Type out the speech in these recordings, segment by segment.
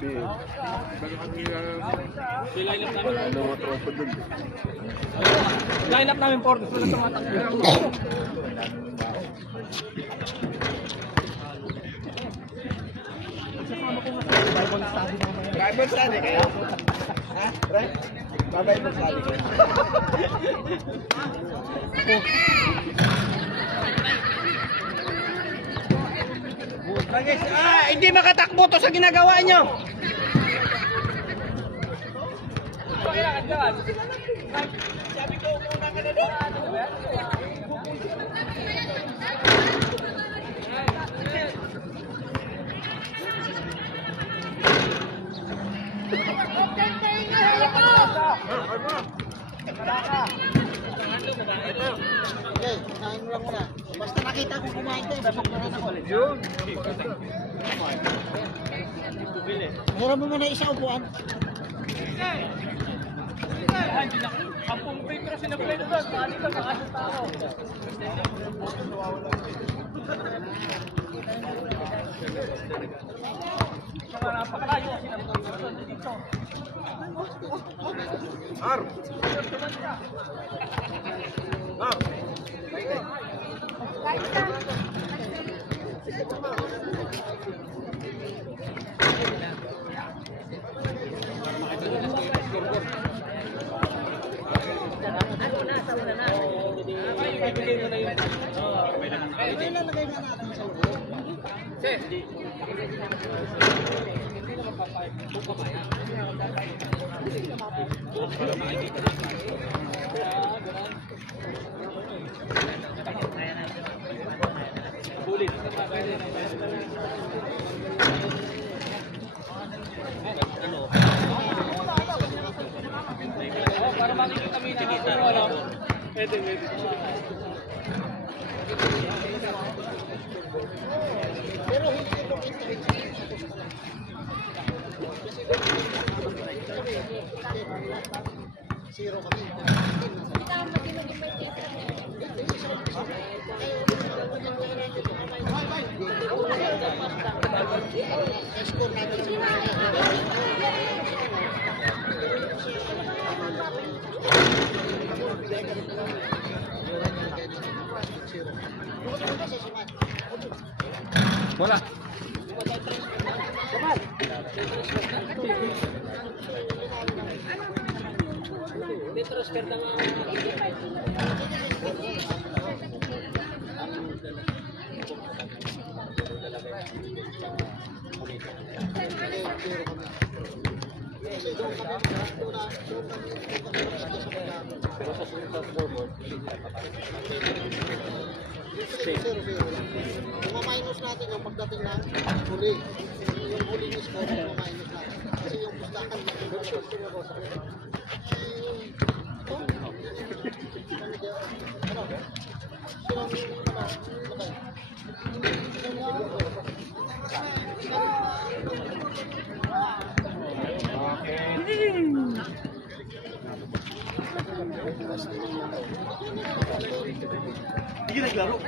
Line up namin 40. Wala tumatakbo. Bible study kayo? Ha? Right? Bible study kayo? Hindi makatakbo to sa ginagawa nyo. Sabi ko, muna ka na doon. Okay, kumain mo lang muna. Basta nakita ko kumain tayo, babak na rin ako. Yun. Meron mo muna isang upuan. Ang pumping pero sinaplay doon. Paano ka makasang tao? Mga napakalayo. Sinaplay dito. Ar. Para makikita mo yung ano. Pwede. Pero hindi ito zero kami. Score natin. Wala. Transfer na nga. Pero sa scoreboard, Kung minus natin yung pagdating ng huli, yung huli ni score, kung minus natin. Kasi yung pustakan hindi naglaro.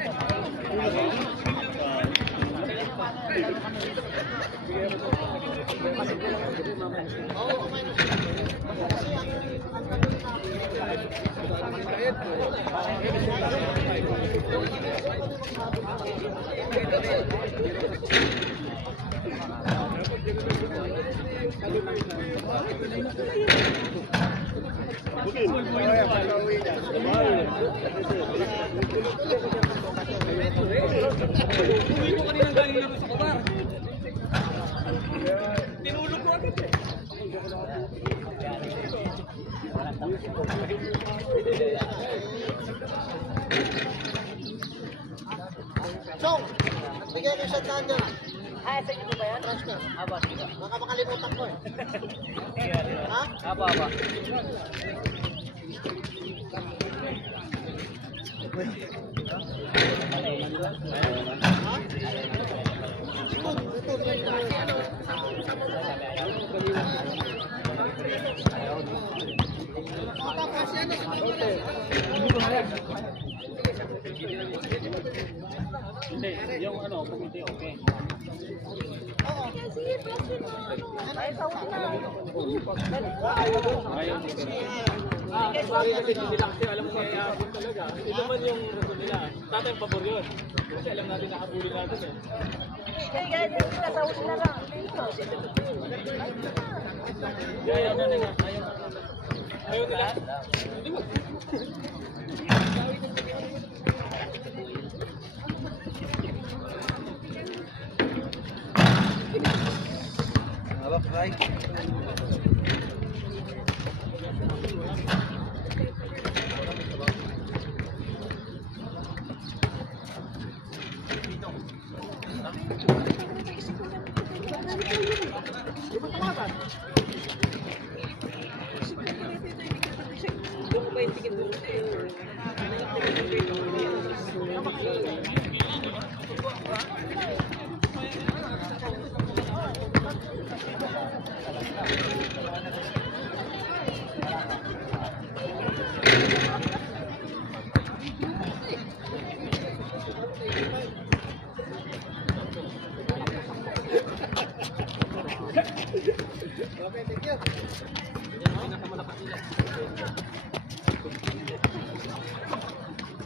Uwi ko kanina galing laro sa Kabar. Tinulog ko agad eh. So, bigyan ko siya daan dyan. Ah, sa inyo ba yan? Transfer. Aba, sige. Baka makalimutan ko eh. Ha? Aba. Hindi, yung ano, committee okay. Oo. Kasi alam mo may aabot talaga. Ito man yung rason nila. Tatay pabor yun. Kasi alam natin nakabuli natin eh. Ayaw na nila. Ayaw nila. Hawak, Ray.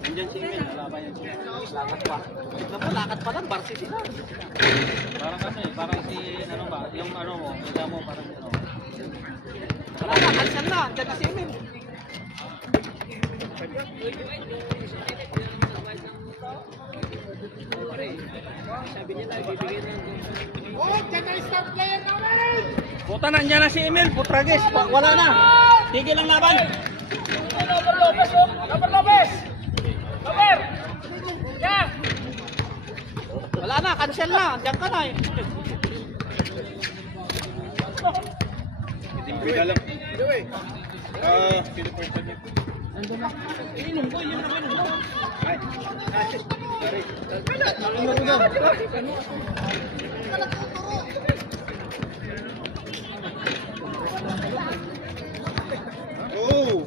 Nandiyan si Emil, wala pa yan. Lakad pa. Naku, lakad pa lang, barsi sila. Parang kasi, parang si, ano ba, yung ano mo, kaya mo parang ano. Wala na, kalsan na. Andiyan na si Emil. Puta, nandiyan na si Emil, Putragis, wala na. Tigil ang laban. Wala na, cancel na. Andiyan ka na eh. Bigla lang. Inom ko, yun naman mo. Oo.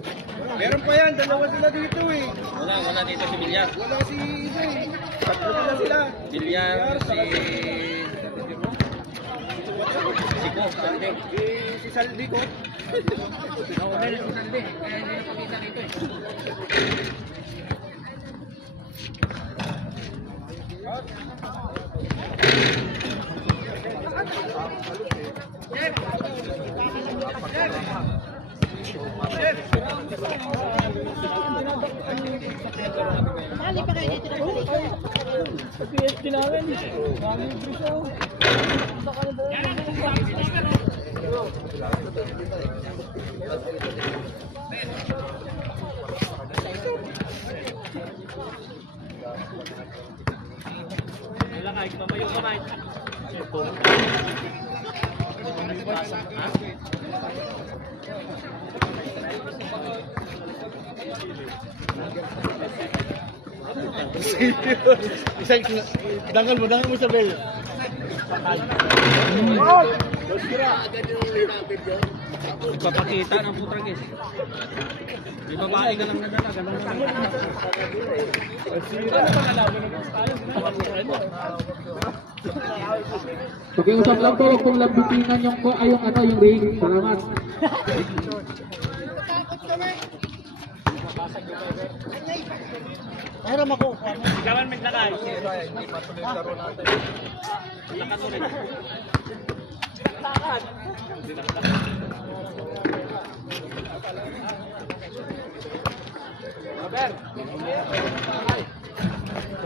Meron pa yan, dalawa sila dito eh. Wala dito si Bilyar. Wala si isa eh. Tatlo na sila. Bilyar, Siko, Salde. Si Saldi ko. Nauna na si Salde, kaya hindi napakita dito eh. Mali pa kayo dito na Sa PSP namin, maraming piso. Wala kahit mamayo kamay. Isang dangal mo sa bell. Ipapakita ng Putragis. May babae ka lang nadala, ganun lang. Pakiusap lang po, huwag pong lambutingan yung ko, ay yung ano, yung ring. Salamat. Meron ako. Ikawan maglakay.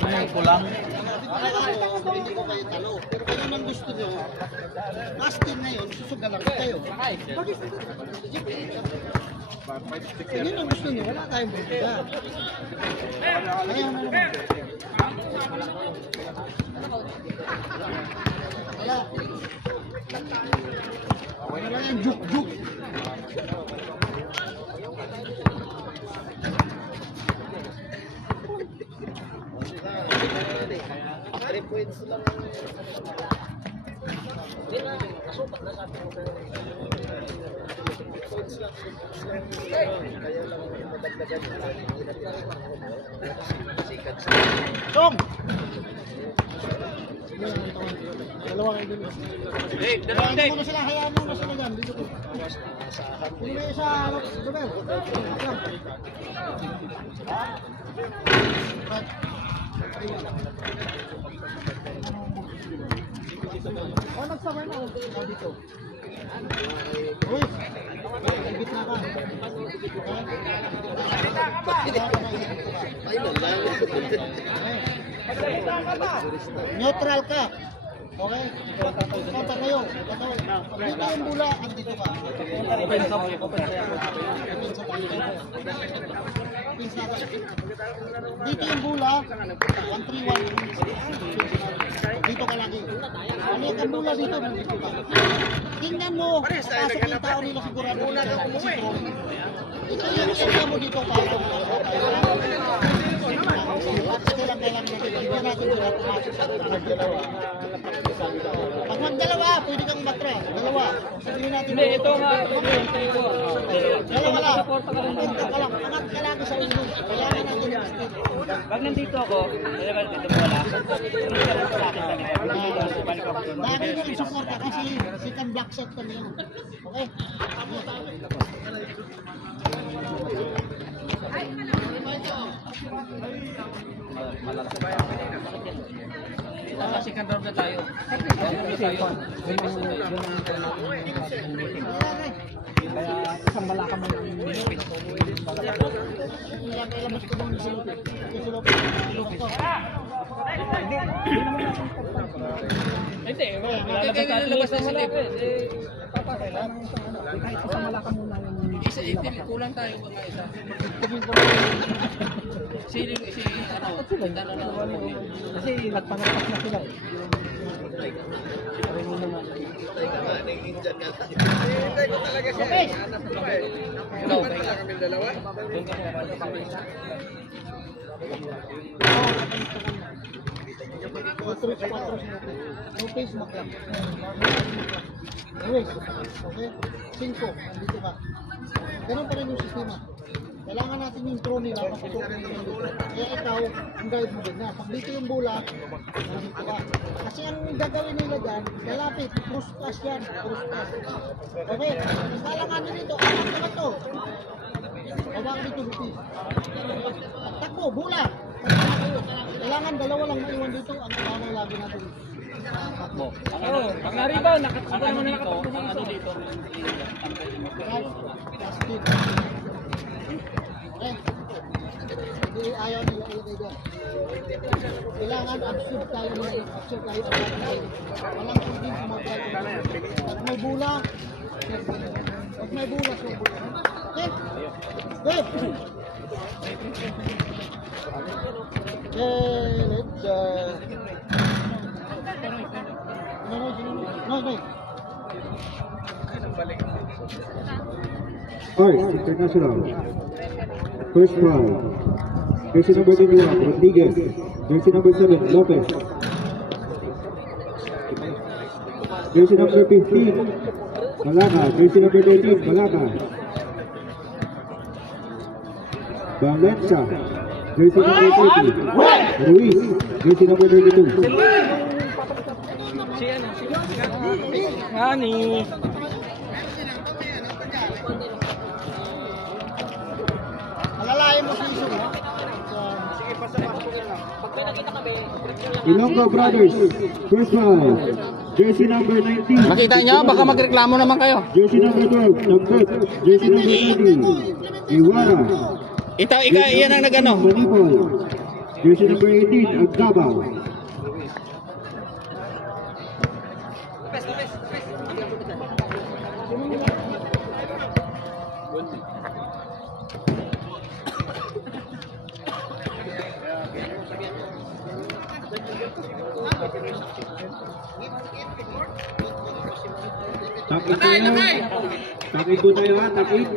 Ay, kulang. Hindi ko kayo talo. Pero kung naman gusto nyo, last team na yun, susuga lang kayo. Kung yun ang gusto nyo, wala tayong bumida. Ayaw na naman. Wala yung juk-juk. Tom! Dalawa kayo dun. Dave, dalawang Hayaan Dave. mo na sila, hayaan mo na sila dyan. Dito ko. Sino ba yung sa Dobel? Oh, nagsabay na. Oh, dito. Uy! Ibit na ka. Neutral ka. Okay? Konta kayo. Dito yung bula, andito ka. Dito yung bula, 131. Dito ka lagi. Ano yung bula dito? Nandito ka. Tingnan mo, pasok yung tao nila sigurado. Ito yung area mo dito para kailangan natin. Hindi natin lahat pumasok sa dalawa. Pag magdalawa, pwede kang matra. Dalawa. Sabihin natin. Hindi, ito nga. Dalawa lang. Punta ka lang. Angat ka lang sa ulo. Kailangan natin yung stick. Pag nandito ako, dalawa dito mo wala. Lagi mo yung support ka kasi second block shot ka na yun. Okay? Kasi kandor na tayo. Isang malaka mo ng Ilabas ko doon sa lupit. Hindi, lalabas na sila. papasok lang ng isang ano. Kahit isang malaka muna yung Isa, kulang tayo mga isa. Si ano, dala na kasi nagpangapak na sila eh. Okay. ikaw, kaya. No face mo lang. Okay. 5. Nandito ka. Ganun pa rin yung sistema. Kailangan natin yung throw nila papusokin nila dito. Kaya ikaw, ang guide mo din na. Pag dito yung bola, nandito ka. Kasi ang gagawin nila dyan, lalapit, cross pass yan. Cross pass. Okay. Kalanganin dito. Anak naman to. Baba ka dito, Lupi. Takbo, bola. Kailangan dalawa lang maiwan dito. Ang kailangan lagi natin. Oo, pag na-rebound, nakatsuga naman dito. Ano dito? Right? Basket. Okay. Hindi ayaw nila ilagay doon. Kailangan absorb tayo nila. Absorb tayo. Walang pwedeng sumabay. Pag may bula, pag may bula, so bula. Okay? Good. Okay, let's no. Alright, international. First round. Jersey number 21, Rodriguez. Jersey number 7, Lopez. Jersey number 15, Malaka. Jersey number 13, Malaka. Valenza. Jersey number 30, Ruiz. Jersey number 32. Si ano? Ngani. Alalayan mo si Iso. Ilonggo Brothers. First round. Jersey number 19. Makita niyo, baka magreklamo naman kayo. Jersey number 12, Nambut. Jersey number 20, Iwara. Iyan ang nagano. Manipol. Jersey number 18, Agdabao. Takip tayo. Takip po tayo ha, takip.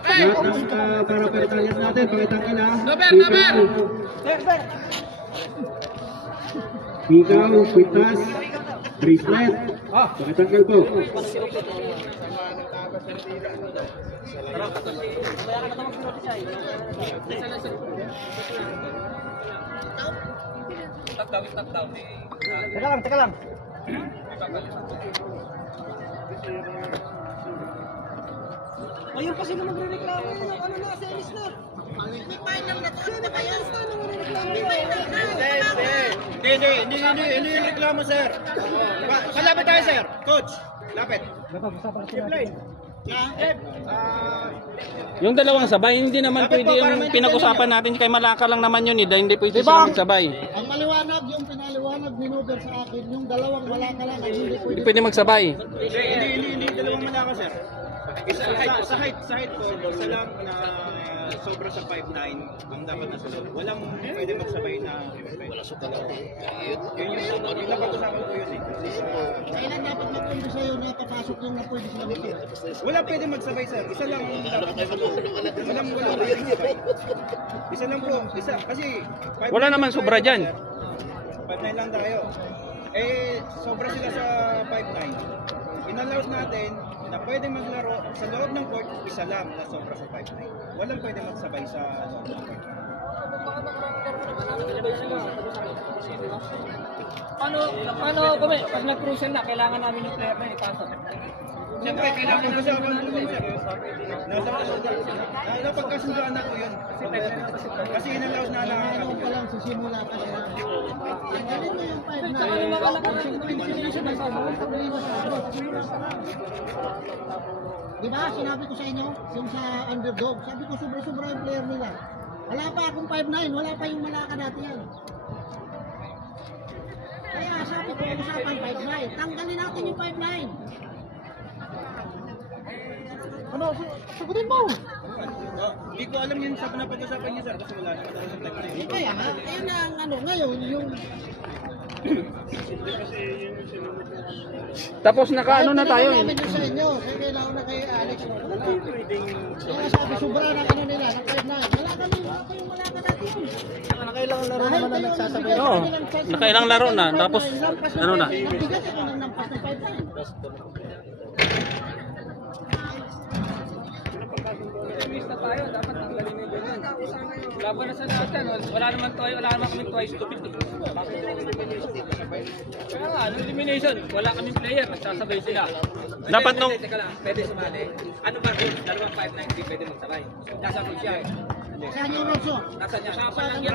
Lahat ng para-pertalyas natin, pakitanggal ha. Ikaw, kwintas, bracelet. Pakitanggal po. Teka lang. Ayun pa sila magre-reklamo ng ano na, series na. Hindi yung reklamo, sir. Kalapit tayo, sir. Coach, lapit. Yung dalawang sabay, hindi naman Dapat pwede po, para yung may pinag-usapan natin kay Malaka lang naman yun eh, dahil hindi pwede Diba? sila magsabay. Ang maliwanag, yung pinaliwanag ni Nober sa akin, yung dalawang wala ka lang, ay hindi Hindi pwede. pwede magsabay. Hindi, dalawang malaka, sir. Sa height ko, isa lang na sobra sa 5'9", ang dapat na sunod. Walang pwede magsabay na wala sa talaga. Yun yung napag-usapan ko yun eh. Kailan dapat mag-umpisa sa'yo na papasok yung na pwede sila mag Wala pwede magsabay, sir. Isa lang ang dapat na sunod. Walang pwede magsabay. Isa lang po. Isa. Kasi 5'9" Wala naman sobra dyan. 5'9" lang tayo. Eh, sobra sila sa 5'9". Inallow natin na pwede maglaro sa loob ng court, isa lang na sobra sa 5'9". Walang pwede magsabay sa loob ng court. Paano kung pag nag-crucial na, kailangan namin yung player na ipasok? Siyempre, kailangan pag-usapan ko yun, sir. Napagkasundoan na ko yun. Kasi inallow na lang Ano pa lang, sisimula pa siya. Galing mo yung 5 na. Diba, sinabi ko sa inyo, yung sa underdog, sabi ko sobra-sobra yung player nila. Wala pa akong 5'9", wala pa yung Malaka dati yan. Kaya sabi ko, usapan 5'9", tanggalin natin yung 5'9". Ano, sagutin mo! Hindi ko alam yun sa napag-usapan niyo, sir. Kasi wala naman tayo sa type na yun. Kaya nga, ayun na ang ano, ngayon, yung... Tapos nakaano na tayo eh. Namin yun sa inyo, kaya kailangan na kay Alex. Kaya sabi, sobra na ano nila, ng 5'9". Wala kami yung Malaka dati yun. Nakailang laro naman na nagsasabay. Oo, nakailang laro na, tapos ano na. Nabigat ako ng lampas ng 5'9". Mista tayo, dapat tanggalin mo yung ganyan. Laban na sa natin, wala naman kami twice to beat. Kaya nga, no elimination, wala kaming player, nagsasabay sila. Dapat nung- Teka lang, pwede sumali. Ano ba, dalawang 5'9", hindi pwede magsabay. Nasa pool siya eh. Saan yung Rosso? Nasa niya. Usapan lang yan.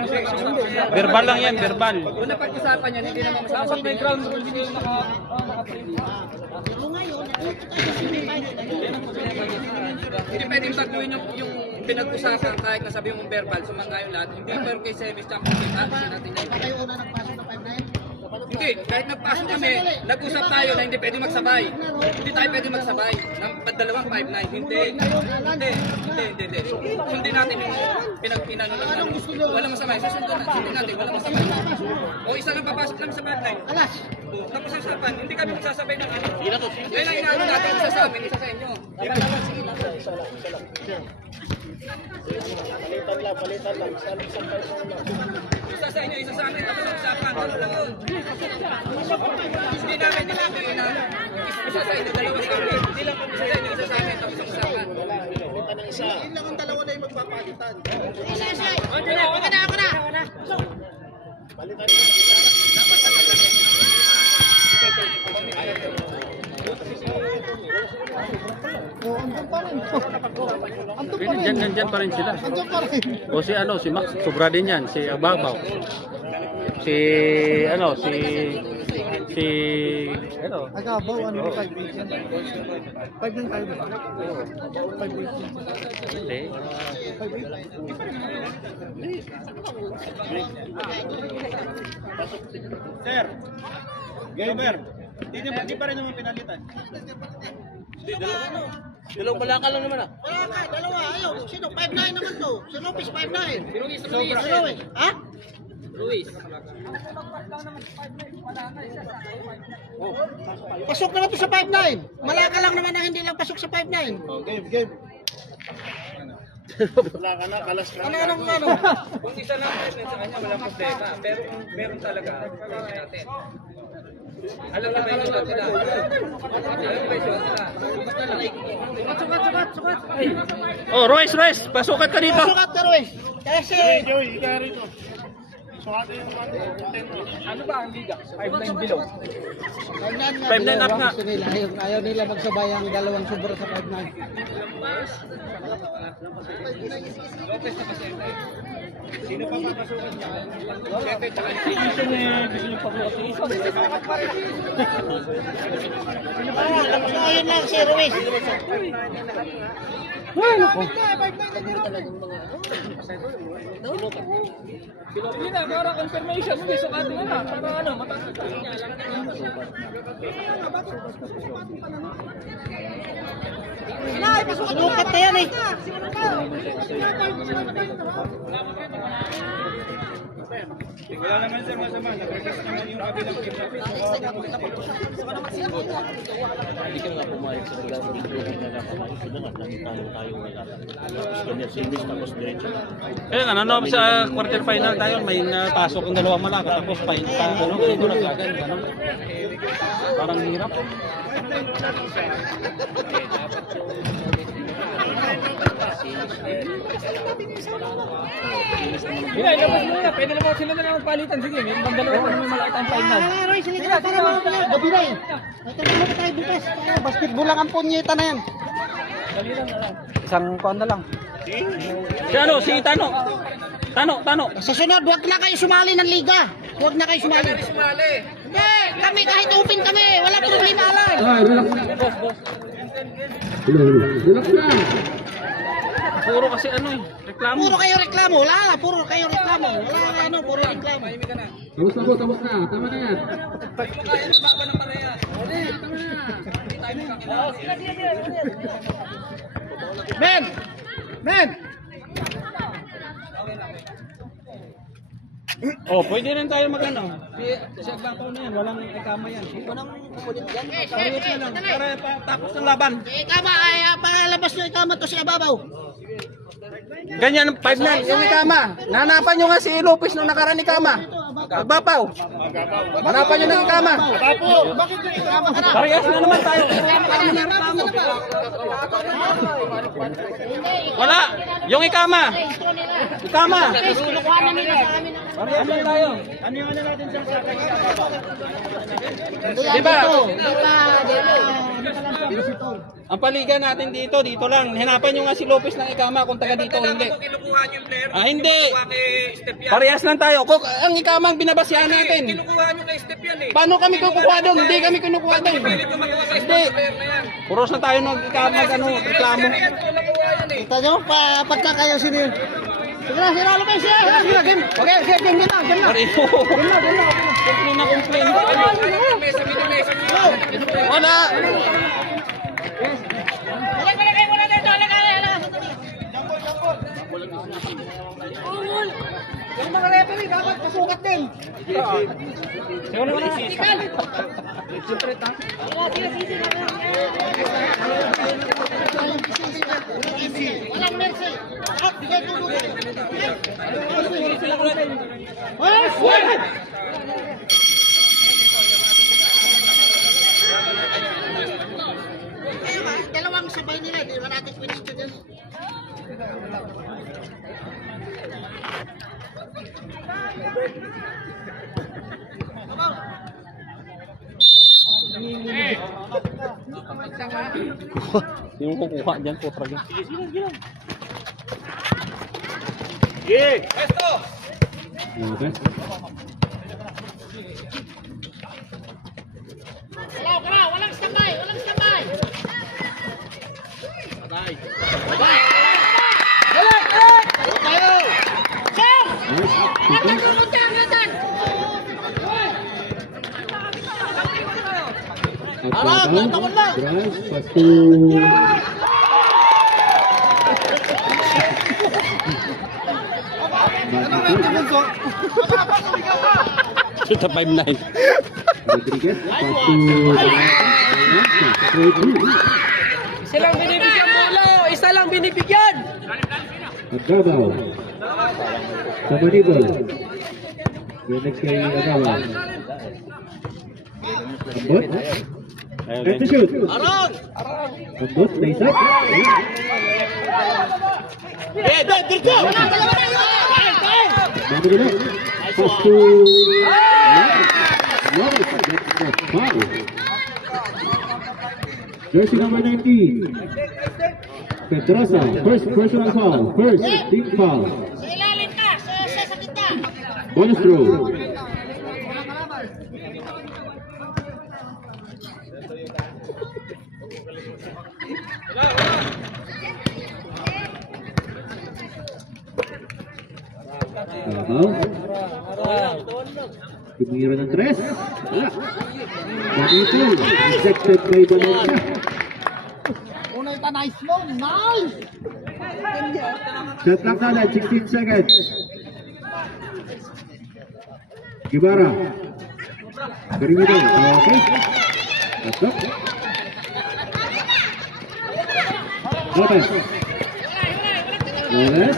Verbal lang yan, verbal. Kung napag-usapan yan, hindi naman masasabi. Dapat may ground rules hindi yung naka-print. Pero ngayon, nakita tayo sa semi-final. Hindi pwedeng baguhin yung pinag-usapan kahit nasabi yung verbal, sumangayon lahat. Hindi pero kay Semis Championship, alisin natin yan. Ba kayo una nagpasok ng 5'9"? Hindi, kahit nagpasok kami, nag-usap tayo na hindi pwede magsabay. Hindi tayo pwede magsabay ng dalawang 5'9". Hindi. Sundin natin yung pinag-inano lang namin. Walang masabay. Sundin natin, walang masabay. O isa lang papasok lang sa 5'9". Alas! Tapos usapan, hindi kami magsasabay ng ano. Kaya lang inaano natin, isa sa amin, isa sa inyo. Isa sa inyo, isa sa amin, tapos usapan. Ano lang yun? Hindi namin nilagay na isa sa inyo, dalawa sa amin. Hindi lang kami isa sa inyo, isa sa amin, tapos usapan. Yun lang ang dalawa na yung magpapalitan. Ako na. Oo, andun pa rin. Andun pa rin. Nandyan pa rin sila. Andun pa rin. O si ano, si Max, sobra din yan. Si Ababaw. Si ano, Agabaw, ano, 5'8". 5'9" tayo ba? 5'8". hindi. Sir, Gamer, hindi pa rin naman pinalitan. Dalawang balaka lang naman ah. Wala ka, dalawa. Ayaw, sino? 5'9" naman to. Si Lopez 5'9". Luis. Ha? Luis. Pasok naman to sa 5'9". Malaka lang naman ang hindi lang pasok sa 5'9". Oh, game. Ano? Kung isa lang sa kanya, walang problema. Pero kung meron talaga, gagawin natin. Alam na ba yung shot nila? Sukat. Oh, Royce, pasukat ka dito. Pasukat ka, Ruiz. Kasi... Ano ba ang liga? 5'9 below. 5'9 up nga. Ayaw nila magsabay ang dalawang sobra sa 5'9. Lopez na kasi. Sino pa papasukan niya? Siyempre, tsaka si Isan gusto niyo pagbukas si Isan. Ayun lang si Ruiz. Hindi na, para confirmation. Hindi, sukatin na. Para ano, matatas. Sinukat na yan eh. Wala naman sir masama. Nag-request naman yung kabilang team natin. Hindi ka nga pumayag sa dalawa ng video na nakakamayos sila nga tayo wala. Kanya series tapos diretso. Kaya nga, nanonood sa quarter final tayo, may napasok ang dalawang malaka, tapos paint pa, ano, ganito naglagan, ano. Parang hirap. Hindi, ilabas mo na. Pwede naman sila na lang magpalitan. Sige, may ibang dalawa pa naman malaki ang final. Ruiz, hindi ka para mga gabi na eh. Ito na tayo bukas. Basketball lang ang punyeta na yan. Isang kuwan na lang. Si ano, si Tano. Tano. Sa sunod, huwag na kayo sumali ng liga. Huwag na kayo sumali. Sumali. Hindi, kami kahit open kami. Wala problema lang. Ay, relax na. Relax na. Puro kasi ano eh, reklamo. Puro kayo reklamo. Wala na, puro kayo reklamo. Wala na ano, puro reklamo. Tapos na po, tapos na. Tama na yan. Kaya lumaba ng parehas. Men! Men! Oh, pwede rin tayo magano. Si Agbapaw na yan, walang ikama yan. Walang kukulit yan. Parehas na lang, para tapos ng laban. Ikama, ay palabas nyo ikama to si Ababaw. Ganyan, 5'9", yung ikama. Nahanapan nyo nga si Lopez nung nakaraan ikama. Agbapaw. Hanapan nyo ng ikama. Bakit yung ikama ka na? Parehas na naman tayo. Wala, yung ikama. Ikama. Kinukuha na nila sa amin. Parehas na tayo. Ano yung ano natin sir sa akin? Diba? Ang Ang paligan natin dito lang. Hinapan nyo nga si Lopez ng ikama kung taga dito, hindi. Kung kinukuha niyo yung player, Ah, hindi. kinukuha kay Step yan. Parehas lang tayo. Kung ang ikama ang binabasyahan natin. Kinukuha niyo kay Step yan eh. Paano kami kukuha doon? Hindi kami kinukuha doon. Pwede ko magawa kay Step Hindi. player na yan. Puros na tayo nag-ikama, ano, reklamo. Yan, wala kuha yan eh. Kita nyo, pagkakayaw sino yun. Sige na, sino Lopez siya. Sige, game. Okay, sige, game na. Game na. Pareho. Complain na complain. Mesa, minimesa. Wala. Yung mga referee, dapat pasukat din. Siguro naman si Walang mercy. At, bigay tulog. Dalawang sabay nila, di ba natin finish to dyan? yung kukuha dyan, putra dyan. Esto! Okay. Walang sabay, walang sabay. Sa 5'9". Rodriguez, pass to Isa lang binibigyan mo, isa lang binibigyan! Agabaw. Sa Manibol. Yung next kay Agabaw. Ambot. Time to shoot. Ambot, nice up. Bago na. Pass to Lopez. That's the foul. Jersey number 19. Pedrosa. First personal foul. First team foul. Sa ilalim ka, sa gitna. Bonus throw. Tumira ng tres. Wala. Ganito. Rejected by Valencia. Unay ta, nice mo, nice! Shot clock na 16 seconds. Gibara. Perimeter. Okay. That's up. Lopez. Lopez.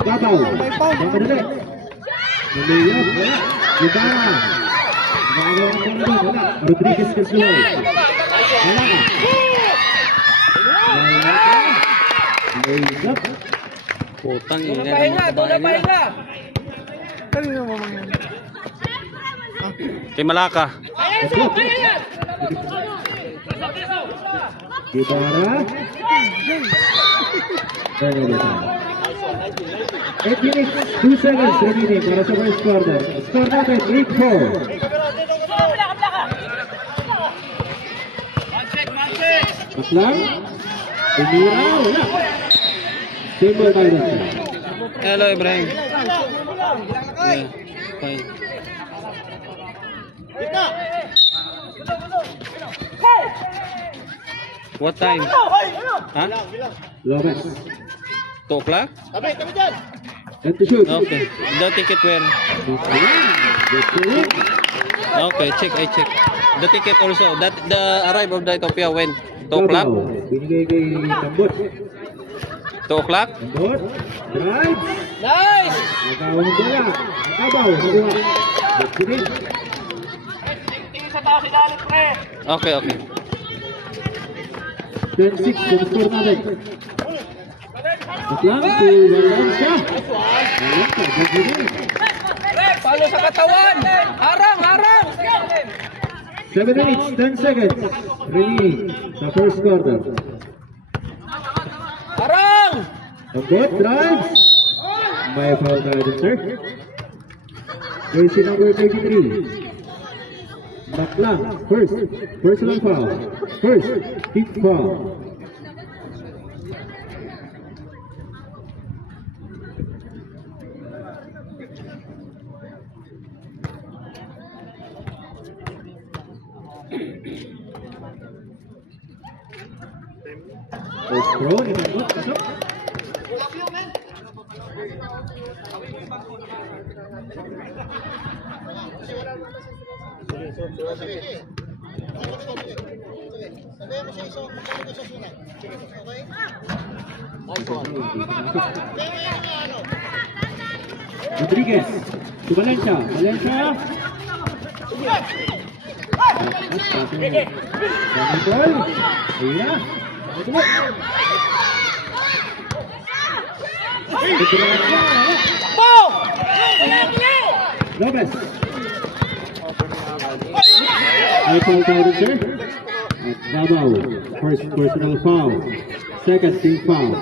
Nagbabaw. Papadali. Lumayos. Wala. Gibara. Nagagawa ng bola doon. Wala. Rodriguez Casual. Wala ka. Wala ka. Lays up. Putang Doon ina. na pahinga, doon na pahinga. Kay Malaka. That's up. Gibara. Turnover time. 8 minutes, 2 seconds remaining para sa first quarter. Score natin, 8-4. Kaplang. Tumira, wala. Simple tayo dito. Hello, Ibrahim. Fine. What time? Ha? Lopez. 2 o'clock? And to shoot. Okay. The ticket where? That's the win. Okay, I check. The ticket also. That the arrival of the Ethiopia when? 2 o'clock? Gabaw. Binigay kay Tambot. 2 o'clock? Tambot. Drive. Nice! Nagawa ng bola. Gabaw. Nakuha. That's the win. Okay. 10-6 yung score natin. Kaplang to Valencia. Valencia. That's the win. Palo sa katawan! Harang! 7 minutes, 10 seconds remaining sa first quarter. Harang! Tambot drives. May foul tayo dun, sir. Jersey number 33. Baklang, first, personal foul. First, team foul. First throw, inabot, pasok. Sabihin mo sa iso, magkano ko sa sunod. Okay? Rodriguez to Valencia. Ball. Ayan. Lopez. Ay foul tayo dun, sir. At Gabaw. First personal foul. Second team foul.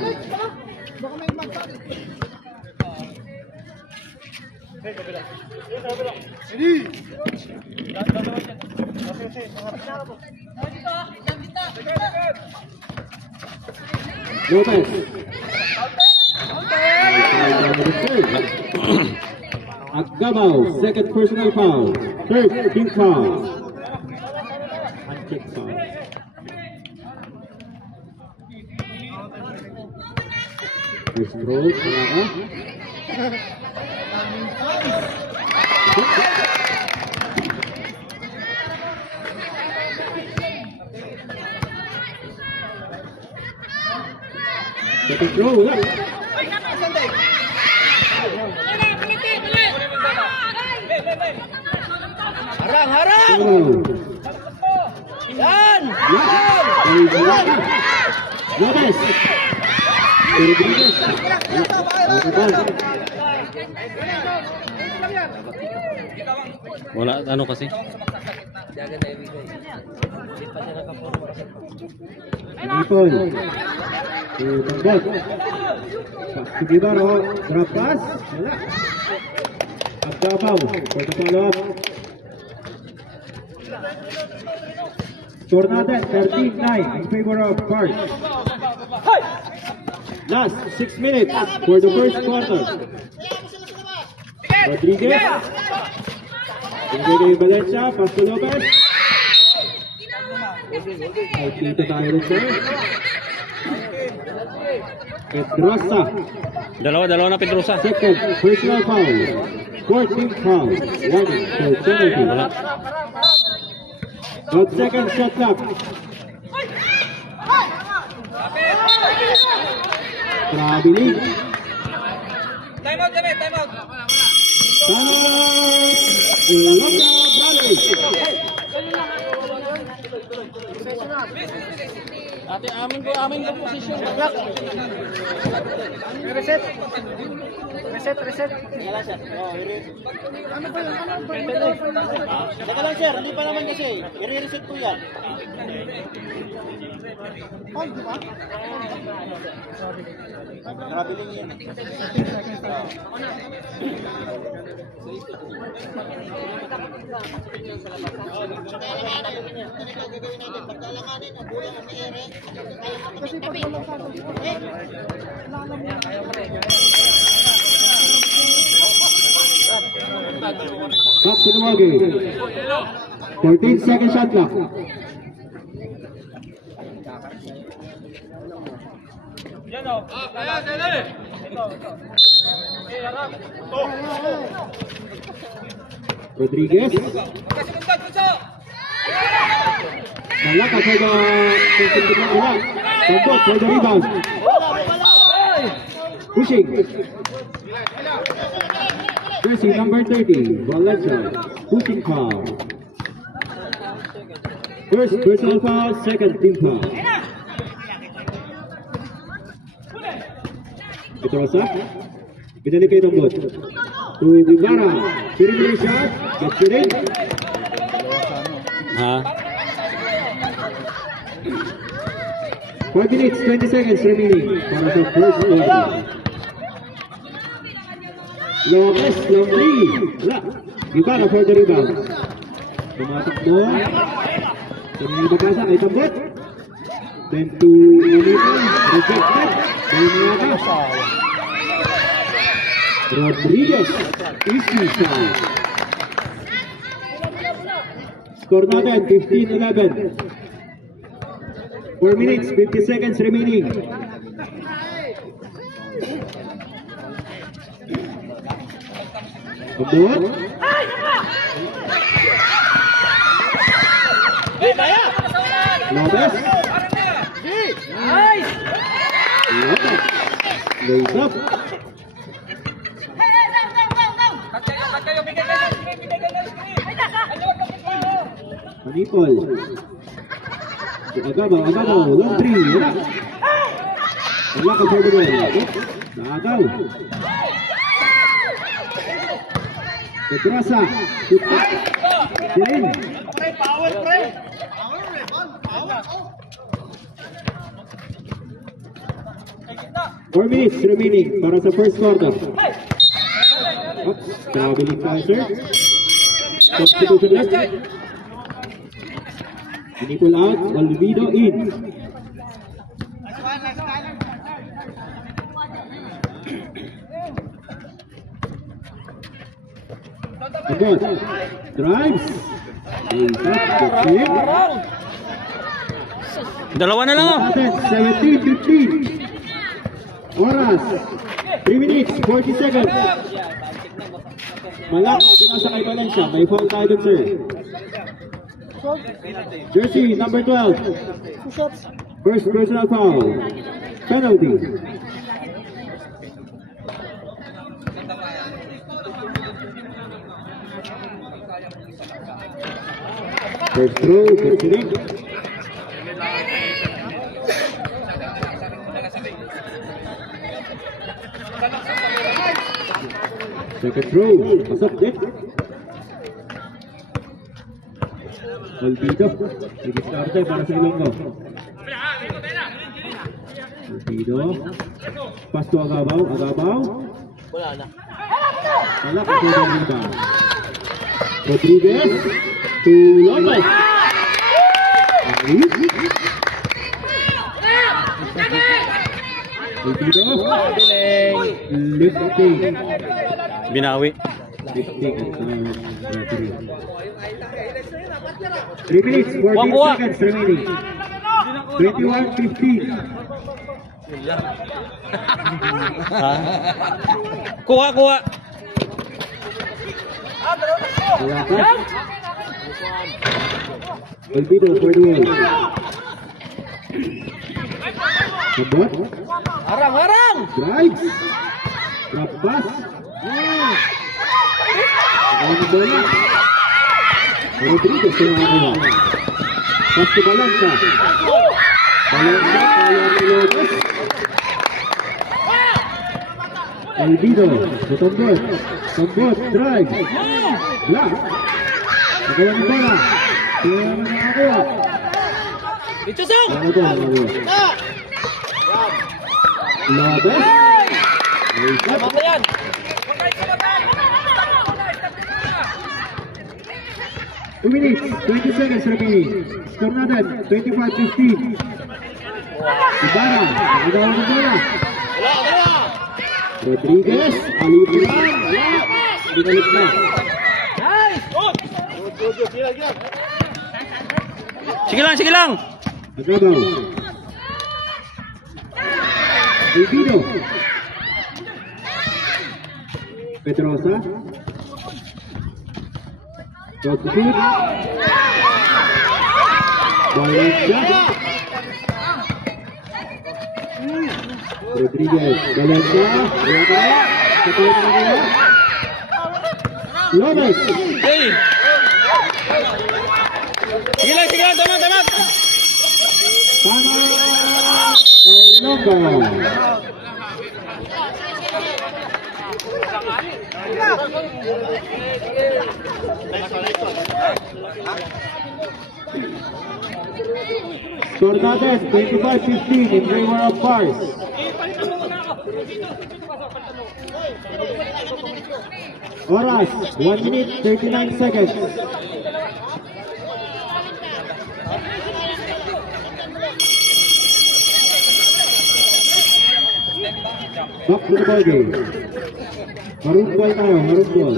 Lopez. At Gabaw, second personal foul. Third team foul. Uncheck foul. First throw, Malaka. Second throw, wala. Harang! Throw. Yan! Lopez. Rodriguez. Rebound. Wala, ano kasi? Nicol. Tambot. Pass to Guevara. Drop pass. Wala. Abdabaw for the follow-up. Score natin 13-9 in favor of Park. Last 6 minutes for the first quarter. Rodriguez. Ingrid Valencia. Pass to Lopez. Ay, dito tayo rin sir. Pedrosa. Dalawa na Pedrosa. Second, personal foul. 14th foul. Warning for penalty. 12 seconds shot clock. Traveling. Time out kami, time out. Ilongga Brothers. Ate, amin ko posisyon. Reset. Wala sir. Ano ba yun? Teka lang sir, hindi pa naman kasi. I-reset ko yan. Di ba? Grabe lang yan. Kasi pag walang sagot, Back to the ball game. 14 second shot clock. Rodriguez. Magkasunod, puso. Malaka for the Tambot for the rebound. Pushing. Jersey number 30, Valencia. Pushing foul. First personal foul, second team foul. Pedrosa. Pinali kay Tambot. To Guevara. Shooting your shot. Gets it in. Ha? 5 minutes, 20 seconds remaining para sa first quarter. Lopez, long three. Wala. Guevara for the rebound. Tumatakbo. Pinagpapasa kay Tambot. Then to Manipan. Rejected. Daymiata. Rodriguez. Easy shot. Score natin 15-11. 4 minutes, 50 seconds remaining. Tambot. Lopez. Lopez. Lays up. Cut kayo, bigay kayo. Manipol. Agabaw. Long three. Wala. Wala ka for the ball. Naagaw. Pedrosa. Silin. Power, pre! 4 minutes remaining para sa first quarter. Oops, traveling tayo, sir. Substitution left. Manipol out, Olvido in. Tambot. Drives. Dalawa na lang oh. 17-15. Oras. 3 minutes, 40 seconds. Malaka, pinasa kay Valencia. May foul tayo dun, sir. Jersey, number 12. First personal foul. Penalty. First throw, gets it in. Second throw, pasok din. Olvido, nag-starte para sa Ilonggo. Olvido, pass to Agabaw, Wala na. wala ka po ng rebound. Rodriguez, to Lopez. Olvido, lifting. Binawi. Lifting at referee. 3 minutes, 14 Kuha. seconds remaining. 21-15. Ha? Kuha. Wala ka. Olvido for the win. Sabot. Harang! Drives. Drop pass. Ang bola. Rodriguez yung nakakuha. Pass to Balanza. Balanza, kaya ni Lopez. Olvido, Tombot, drive. Block. Nagawa ni bola. Kaya ang nakakuha. Nakakuha. Lopez. Tama yan. 2 minutes, 20 seconds remaining. Score natin, 25-15. Ibarra, nakagawa ng bola. Rodriguez, alipunan. Binalik na. Sige lang. Agabaw. Olvido. Pedrosa. Dog feed. Valencia. Rodriguez. Valencia. Wala ka na. Kapal ka na kaya. Lopez. Hey! Sige lang. Tama. Tama. Ilonggo. Score natin, 25-15 in favor of Pars. Oras, 1 minute, 39 seconds. Back to the ball game. Maroon ball tayo, maroon ball.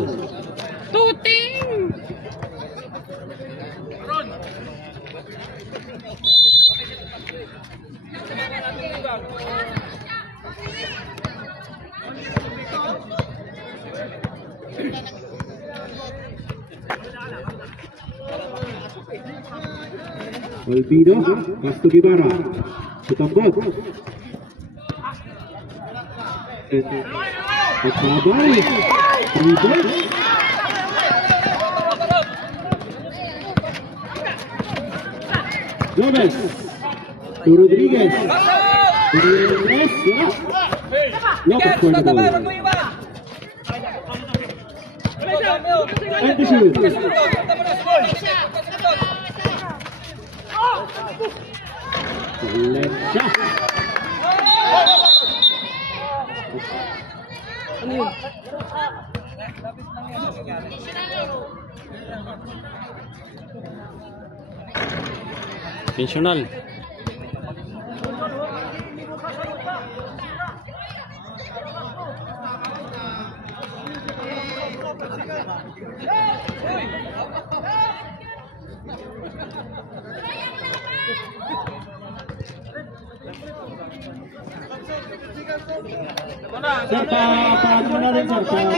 Olvido, pass to Ibarra. Tombot. Pagsabay. 3 balls. Lopez. To Rodriguez. Rodriguez. Lopez for the ball. And the shoot. Valencia. Pensional. Sir, paano mo na rin, sir? Time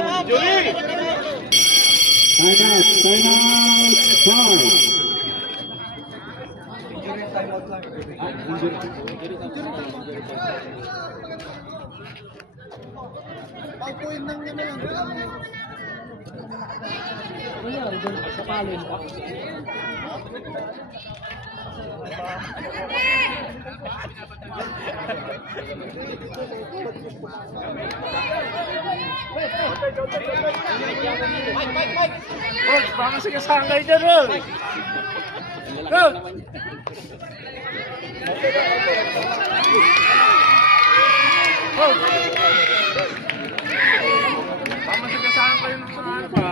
out, foul. Coach, baka sigasangay dyan, Rol. Rol! Coach! Baka sigasangay ng mga ano ba?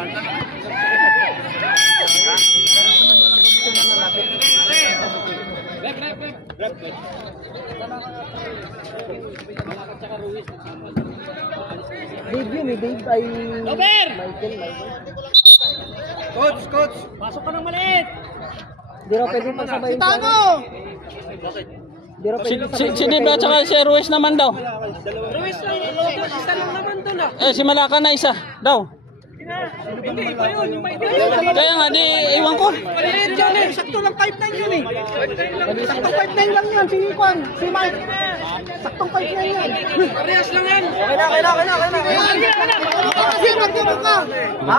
Coach, coach. Pasok ka ng maliit. Si Tano! Si Dibla at saka si Ruiz naman daw. Ruiz lang, isa lang naman doon ah. Eh, si Malaka na isa daw. Hindi, iba yun. Yung may Kaya nga, di iwan ko. maliit yan eh. Sakto lang 5'9 yun eh. 5'9 lang. Saktong 5'9 lang yan, si Kwan, si Mike. Saktong 5'9 yan. Parehas lang yan. Okay na. Kasi magkamuk ka. Ha?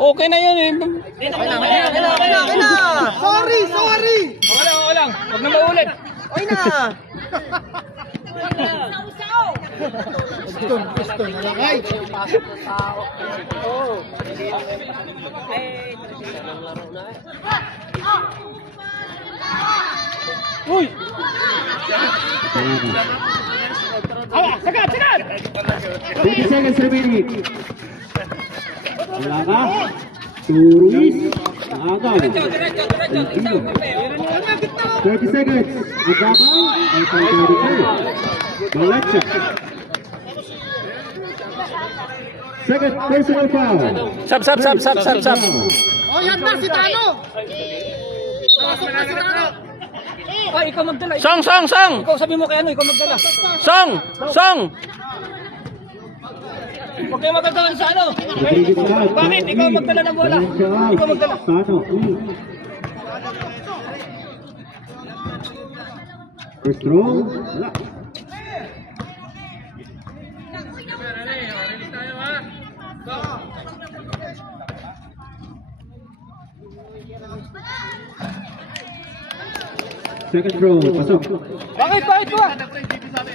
Okay na yun eh. Okay na. Sorry. Okay lang. Huwag na maulit. Okay na. Piston na lang ay. Uy! Sagad! 20 seconds remaining. Wala ka. Ruiz. Agaw. Diretso. 30 seconds. Agaw. Ay pagkari ko. Balacha. Second personal foul. Sab. Oh, yan na si Tano. Ay, ikaw magdala. Song! Ikaw sabi mo kay ano, ikaw magdala. Song! Huwag kayo magdala sa ano. Rodriguez out. Bakit? Ikaw magdala ng bola. Ikaw magdala. Tano. First throw. Wala. Second throw, pasok. Bakit ba?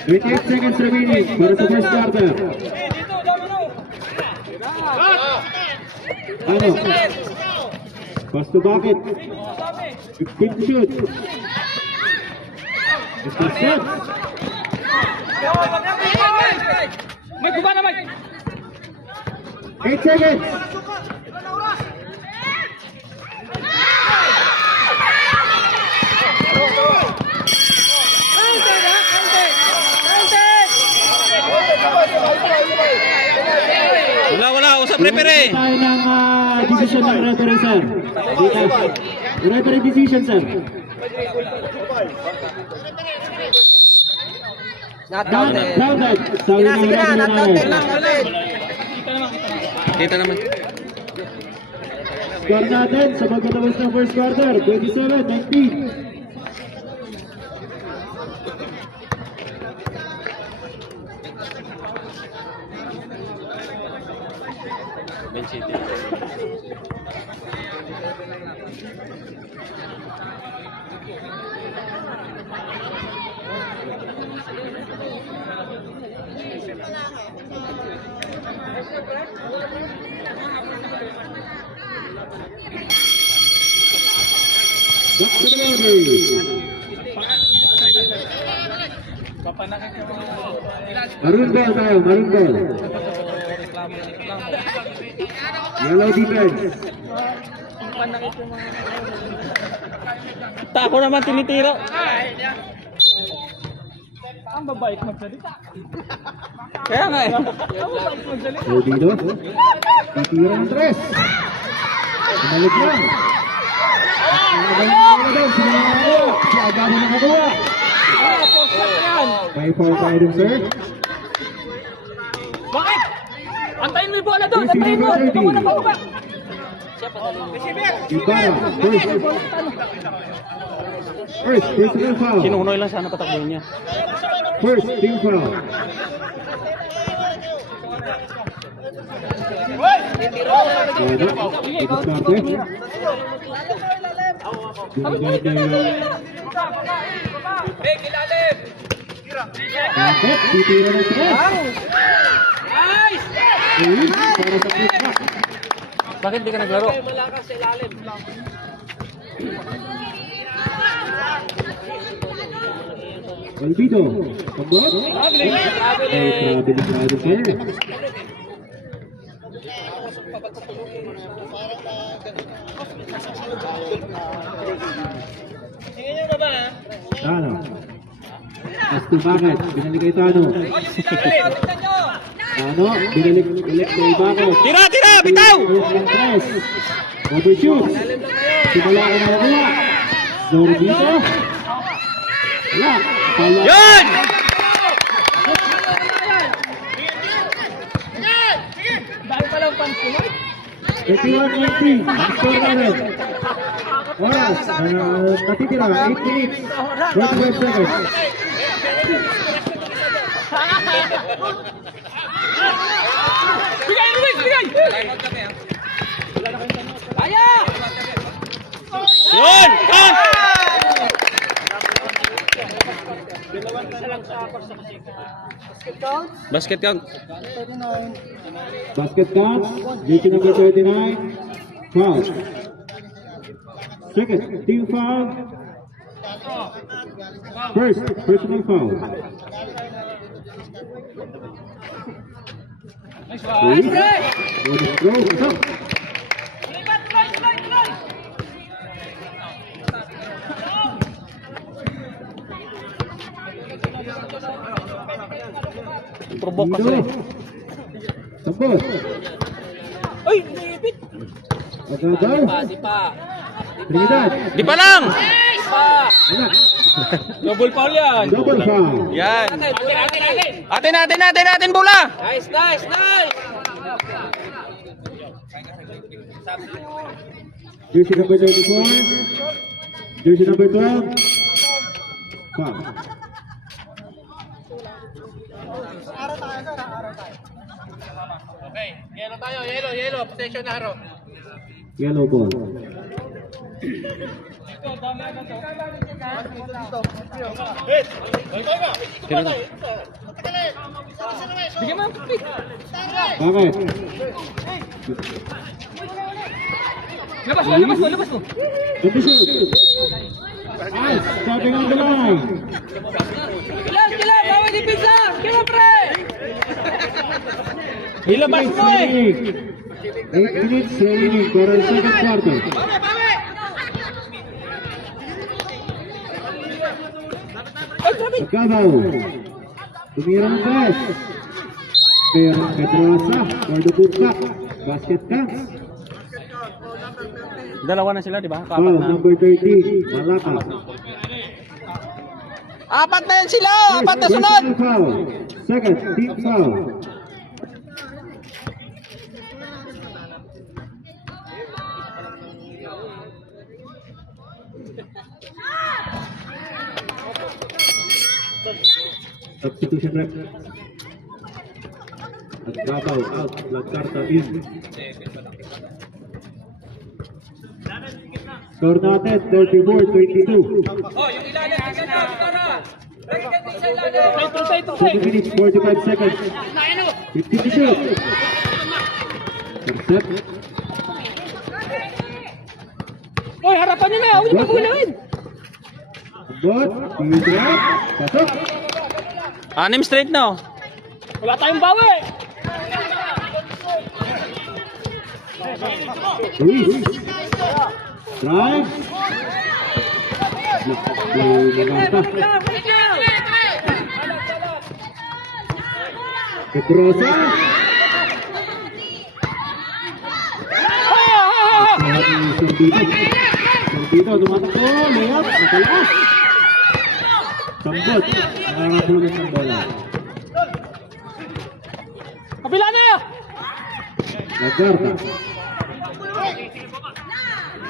28 seconds remaining para sa first quarter. Dito, damo. Ano? Pass to bucket. Quick shoot. It's a shot. May kuba na, Mike. 8 seconds. Wala. Usap referee. Tayo ng decision ng referee, sir. Referee decision, sir. Not counted. Sabi ng referee namin. Kita naman. Score natin sa pagkatapos ng first quarter, 27-19. Back to the boundary. Maroon ball tayo, maroon ball. Yellow defense. Ako naman tinitira. Ang babait magsalita. Kaya nga eh. So dito, titira ng tres. Kumalik lang. Si Agamo nakakuha. May foul tayo dun, sir. Bakit? Antayin mo yung bola doon. Antayin mo. Ikaw muna pauba. Ibarra, first personal foul. Sinunoy lang sana patakbuhin niya. First team foul. Break, ilalim! Bakit? Titira ng 3. Nice! Luis, para sa putback. Bakit di ka naglaro? Malakas sa ilalim. Olvido. Pambot. Traveling sa'yo. Tano. Astu bakit? Binalik kay Tano. Tano, binalik ulit kay Bakit. Tira, tira, bitaw! Overshoot. Simula ko na nakuha. Zorbito. Wala. Pala. Yun! Dahil palang pansunod. 31-19. Score namin. Oras. Natitira. 8 minutes. 25 seconds. Bigay, Luis! Bigay! Kaya! Yun! Count! Basket count. Basket counts. Jersey number 39. Foul. Second, team foul. First, personal foul. Luis. Bonus throw. Stop. Provoke Dito. kasi. Tapos. Uy! Bibit! Agadaw. Di pa! Trinidad. Di pa lang! Wala. Double foul yan. Double foul. Yan. Atin! Atin bola! Nice! Nice! Nice! Jersey number 34. Jersey number 12. Foul. Okay, yellow tayo, yellow. Possession na haro. Yellow ball. Bigyan mo ang kapit. Bakit? Labas mo! Overshoot. Nice. Stepping on the line. Kilan! Bawal di pizza! Kilan, pre! Ilabas mo eh! 8 minutes remaining for the second quarter. Pagkabaw. Tumira ng press. Pedrosa for the putback. Basket counts. Dalawa na sila, di ba? Kapat Foul na. number 30. Malaka. Apat na yan sila! Apat na sunod! Personal foul. Second, team foul. Substitution rep. Nagbabaw out. Lagkarta in. Score natin 34-22. Oh, yung ilalim, bigyan na! Bigyan din sa ilalim! 2 minutes 45 seconds. 50 to shoot. Intercept. Hoy, harapan nyo na! Huwag nyo magulawin! Bot. Drop. Pasok. 6 straight na oh. Wala tayong bawi! Luis. Drive. Namanta. Pedrosa. Sambito, tumatakbo. Layup. Nakalakas. Sambot. Nakakabulong ng bola. Kabila na! Lagarta.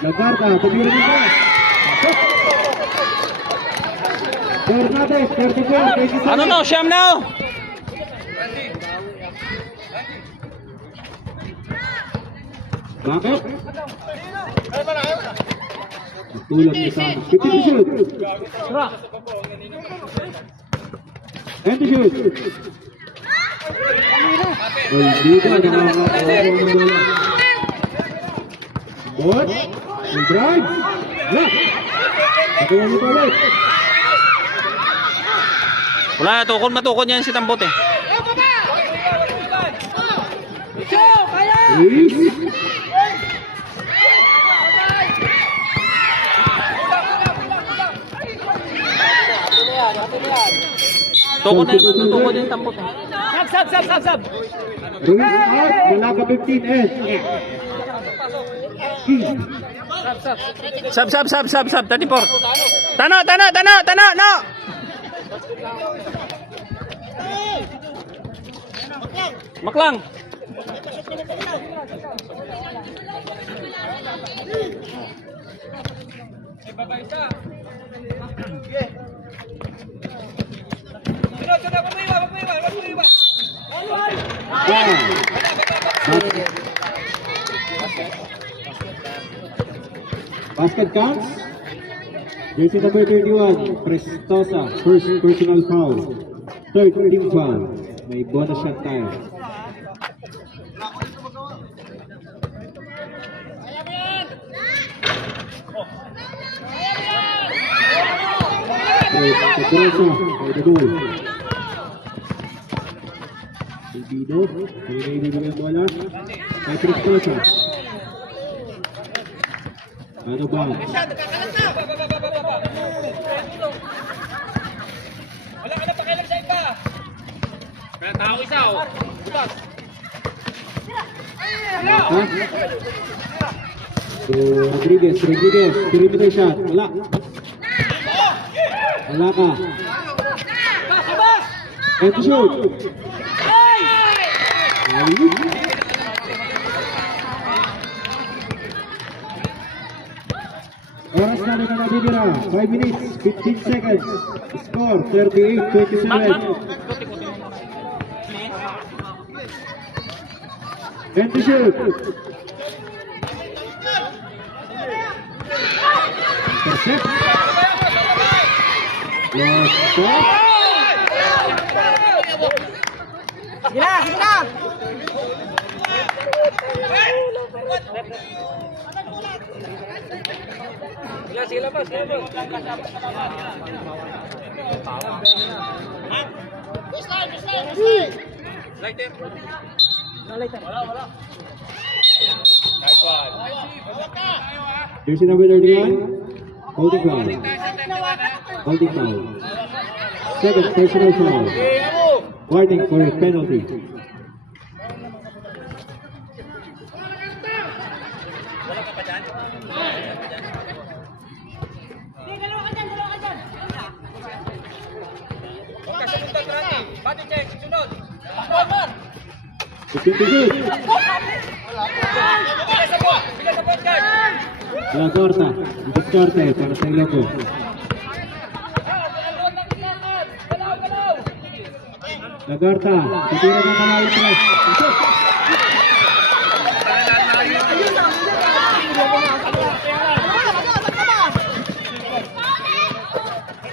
Lagarta, tumira ng bola. Score natin, 34-27. Ano no? Siyam na oh. Bakit? Tulog ni Kama. 50 to shoot. And to shoot. Olvida, nakakakuha ng bola. Bot. And drive. Lock. Nakuha mo pa ulit. Wala na, matukon yan si Tambot eh. Please. Tukon yung Tambot eh. Ruiz out. Malaga 15 and. Sab, 34. Tano, no! Maklang. Basket counts. Jersey number 31, Prestosa, first personal foul. Third team foul. May bonus shot tayo. Prestosa, by the goal. Ibido, may naibigay ang bola. Kay Prestosa. Ano ba? Wala ka na pakialam sa iba. Kaya tao isa oh. Butas. So, Rodriguez, perimeter shot. Wala. Wala ka. And to shoot. Oras na rin ang nabibira. 5 minutes, 15 seconds. Score, 38-27. And to shoot. Intercept. Lost shot. Sige na! Sige labas. Lighter. Wala. Nice one. Jersey number 31. Holding foul. Holding foul. Second personal foul. Warning for a penalty. Body check, sunod. La corta, Discorte para sa Ilocos. La corta, titira ng malayo tres.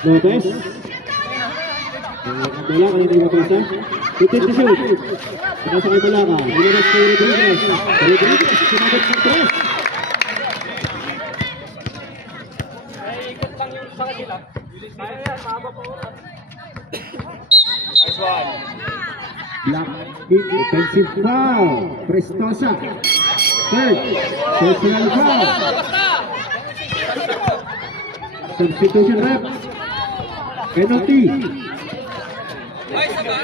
Lopez. Ang bola kanina yung mapisa. Titin to shoot. Pinasa kay Malaka. Nilaras kay Rodriguez. Rodriguez, sinagot ng tres. Nice one. Black kick, offensive foul. Prestosa. Third, personal foul. Substitution rep. Penalty.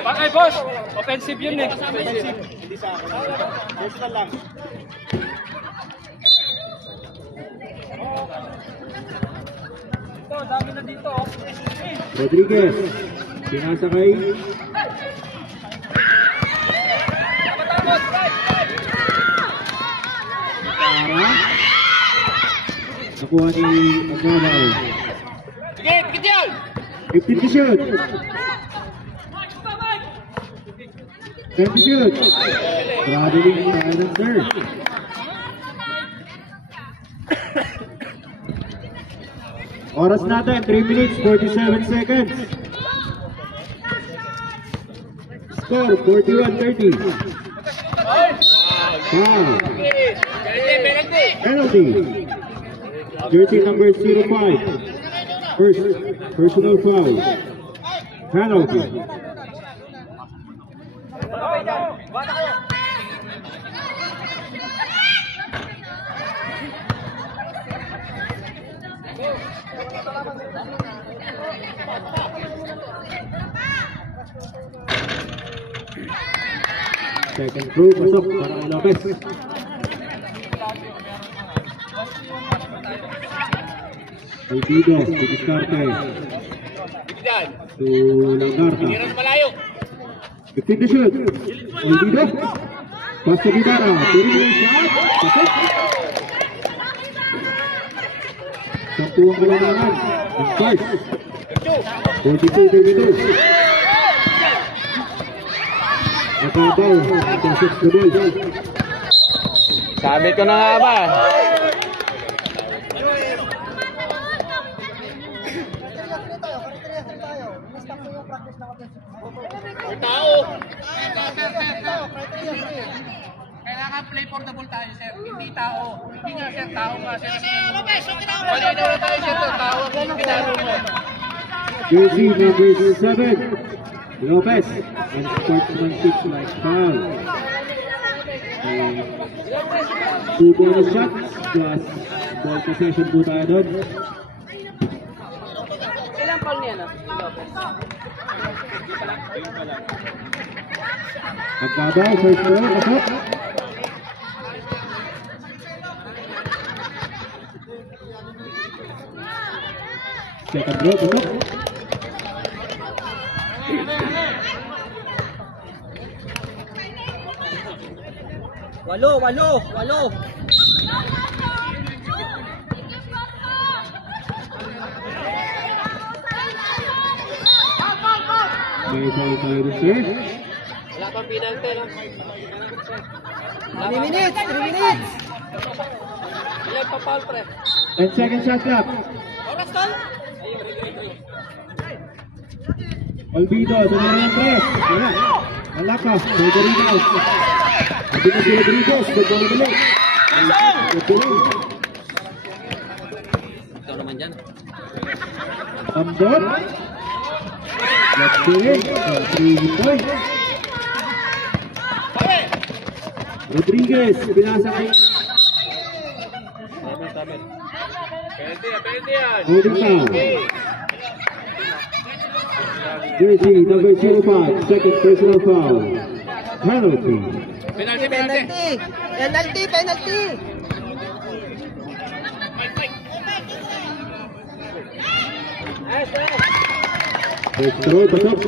Bakay boss, offensive yun eh. Hindi sa akin. Personal lang. Ito, dami na dito oh. Rodriguez. Pinasa kay Matapos, right. Para. Nakuha ni Agawal. Sige, pikit yan! 15 to shoot. 10 to shoot. Traveling tayo ng third. Oras natin, 3 minutes, 47 seconds. Score, 41-30. Foul. Penalty. Jersey number 05. First, personal foul. Penalty. Second throw, pasok para kay Lopez. Olvido, Diskarte. To Langarta. 15 to shoot. Olvido. Pass to Guitarra. Turing shot. Pasok. Sampu ang kailangan. Ang start. 42-32. Nakabaw. Itong 6 to ball. Sabi ko na nga ba? Kailangan play for the ball tayo, sir. Hindi tao. Hindi nga, sir. Tao nga, sir. Malinaw na tayo, sir. Tao ang pinalo mo. Jersey number 7. Lopez. And sportsmanship like foul. Two bonus shots. Plus ball possession po tayo doon. Ilang foul niya, no? Pagkabaw, first throw, pasok. Second throw, pasok. Walo. May foul tayo doon, sir. Wala pang penalty, no? 3 minutes. Ilan pa foul, pre? 10 second shot clock. Oras, tol? Olvido, tumira ng press. Wala. Wala ka. Rodriguez. Hindi na si Rodriguez. Football ulit. Ikaw naman dyan. Tambor. Let's do it. 3 points. Rodriguez. Pinasa kay holding foul. Jersey number 05. Second personal foul. Penalty. Penalty. First throw, pasok.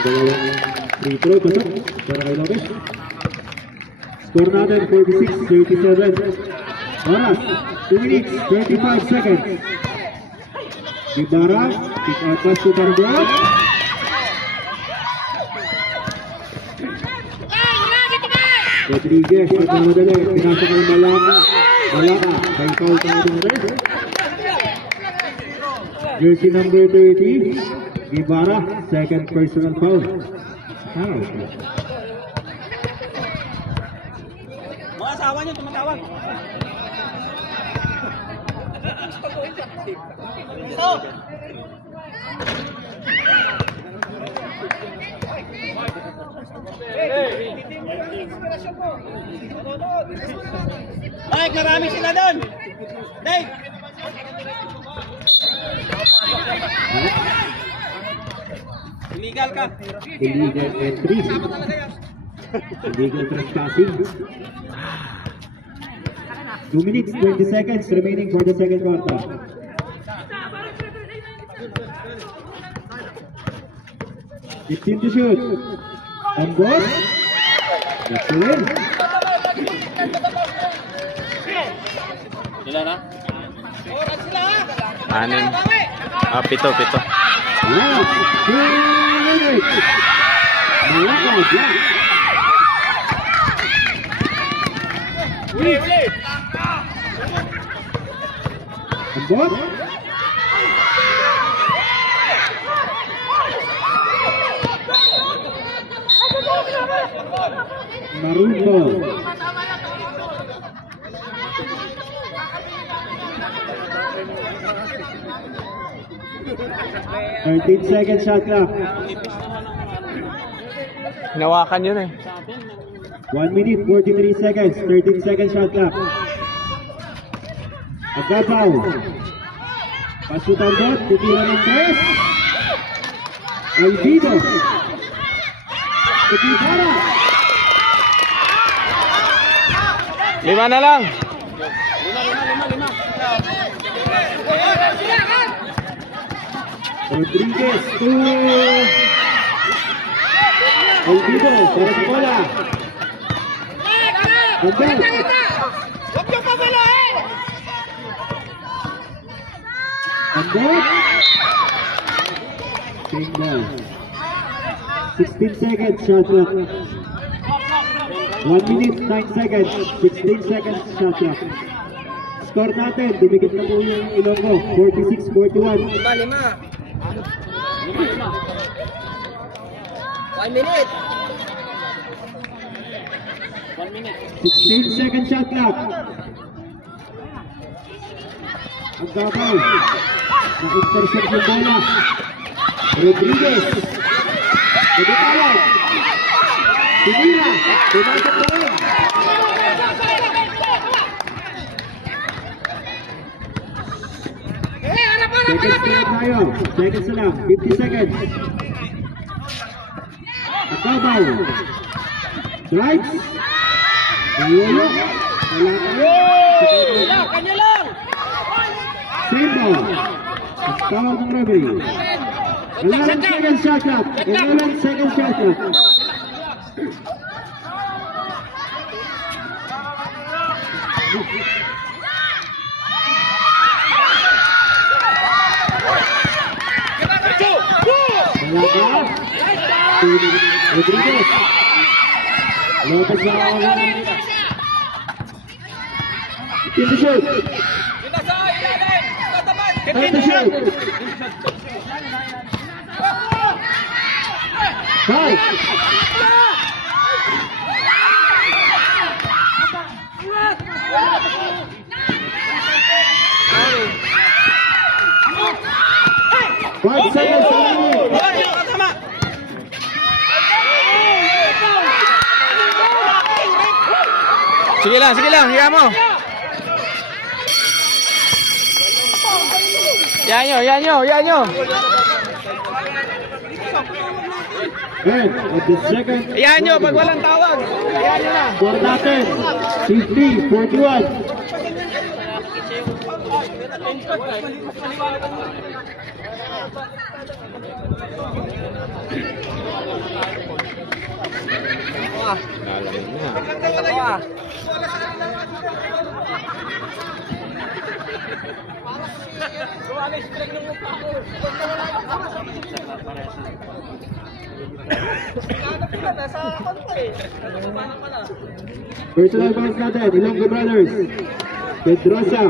Dalawang free throw, pasok. Para kay Lopez. Score natin, 46-37. Oras, 2 minutes, 25 seconds. Ibarra, kick out pass to Tambor. Rodriguez, at ang madali, pinasa kay Malaka. May foul tayo doon. Jersey number 30, Ibarra, second personal foul. Mga asawa niyo tumatawag. Mike, marami sila doon. Dave. Illegal ka. Illegal entry. Illegal trespassing. 2 minutes, 20 seconds remaining for the second quarter. $15 to shoot. On board. That's the win. Ilan na? Anim. Pito. Last 2 Leonard. Malaka, block. Ambot. Marundo. 13 seconds shot clock. Hinawakan yun eh. 1 minute, 43 seconds. 13 seconds shot clock. Agapaw. Pasutambot, titira ng press. Alvido. Titira. 5 na lang. Rodriguez to Alvido para sa bola. Ambot. Ambot. Single. 16 seconds shot clock. 1 minute, 9 seconds. 16 seconds shot clock. Score natin, dumikit na po yung Ilonggo. 46-41. 1 minute. 16 second shot clock. Ang gabaw. Na-intercept yung bola. Rodriguez. Nagitawag. Tinira. Tumasok na rin. Seconds na lang tayo. Seconds na lang. 50 seconds. Ang gabaw. Strikes. Ayolo. Kanya lang. Simbo. Ang tawag ng referee. 11 second shot clock. 11 second shot clock. Malaka. Rodriguez. Lopez na ako. In the shoot. In the shoot. Foul. Five seconds remaining. Sige lang, hiya mo. Yan nyo. And at the second. Yan nyo, pag walang tawag. Yan nyo na. Score natin. 50-41. Personal fouls natin, Ilonggo Brothers. Pedrosa,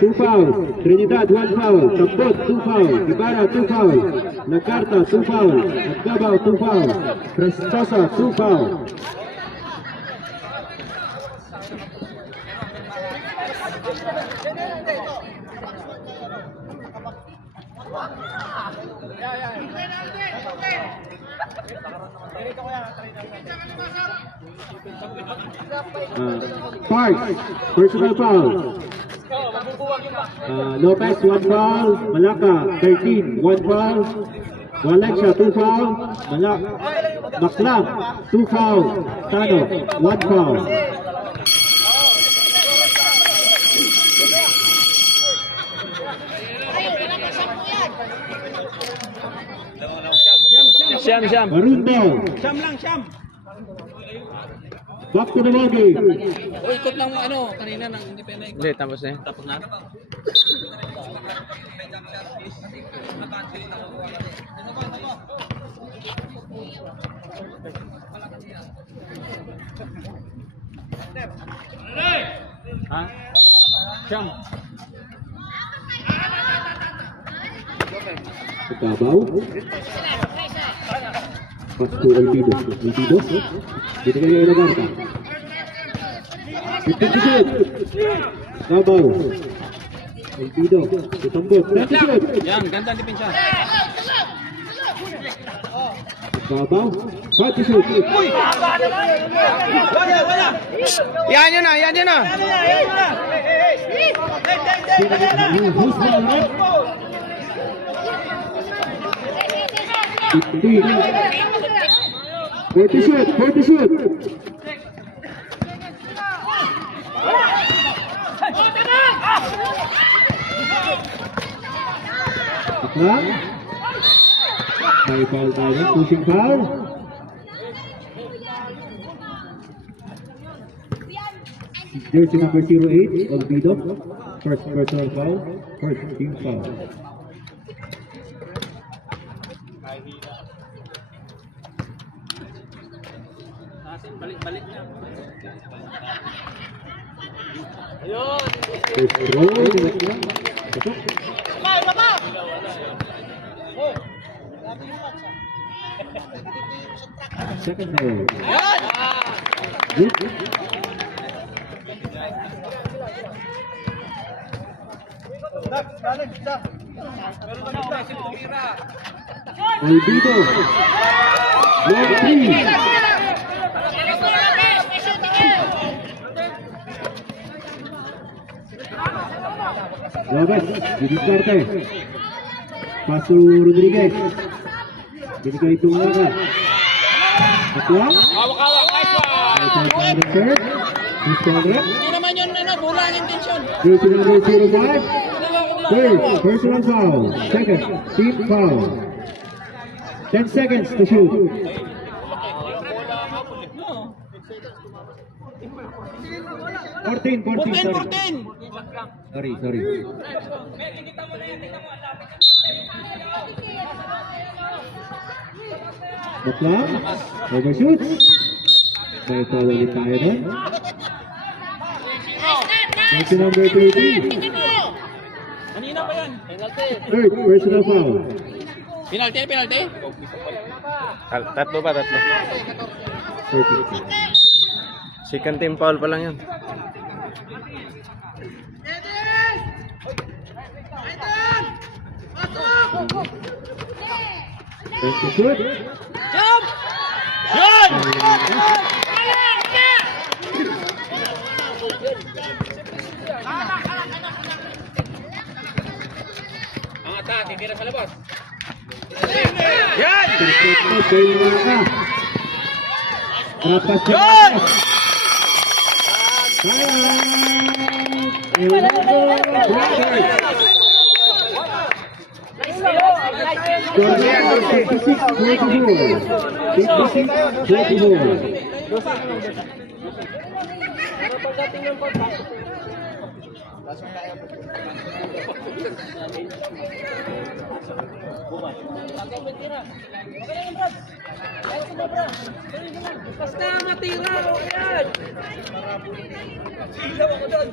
2 fouls. Trinidad, 1 foul. Tampot, 2 fouls. Ibarra, 2 fouls. Lacarta, 2 fouls. Agbabaw, 2 fouls. Prestosa, 2 fouls. Parks, personal foul. Lopez, 1 foul. Malaka, 13, 1 foul. Valencia, 2 foul. Maclang, 2 foul. Tano, 1 foul. Siyam. Marundo. Back to the ball game. Ikot lang kanina ng independent. Hindi, tapos na. Tapos na. Pagkabaw. Pass to Olvido. Olvido. Binigay niya yung Lagarta. 50 shoot. Pagkabaw. Olvido. Tutambot. 30 shoot. Yan, ganda ang depensa. Pagkabaw. 40 shoot. Yan yun na, yan yun na. Who's the left? 15. 40 shoot. 40 shoot. Aklang. May foul tayo. Pushing foul. Jersey number 08, Olvido. First personal foul. First team foul. First roll. Pasok. Second roll. Good. Olvido. Long three. Robert, didiskarte. Pass to Rodriguez. Binigay itong Laga. Aklang. Hawak-hawak, nice one. Third. Who's correct? Hindi naman yun, wala ang intensyon. Jersey number 05. Third, personal foul. Second, team foul. 10 seconds to shoot. 14, 14. Sorry. Baklang, overshoots. May foul ulit tayo doon. Jersey number 13. Kanina pa yan. Third, personal foul. Penalty? Tatlo ba? 14. Second team foul pa lang yan. Thank you, shoot. Yan! Ang ata, titira sa labas. Yan! Perfecto, kayo mga. Rapas na Yan! Basta matira, okay yan. Ilaw ako doon.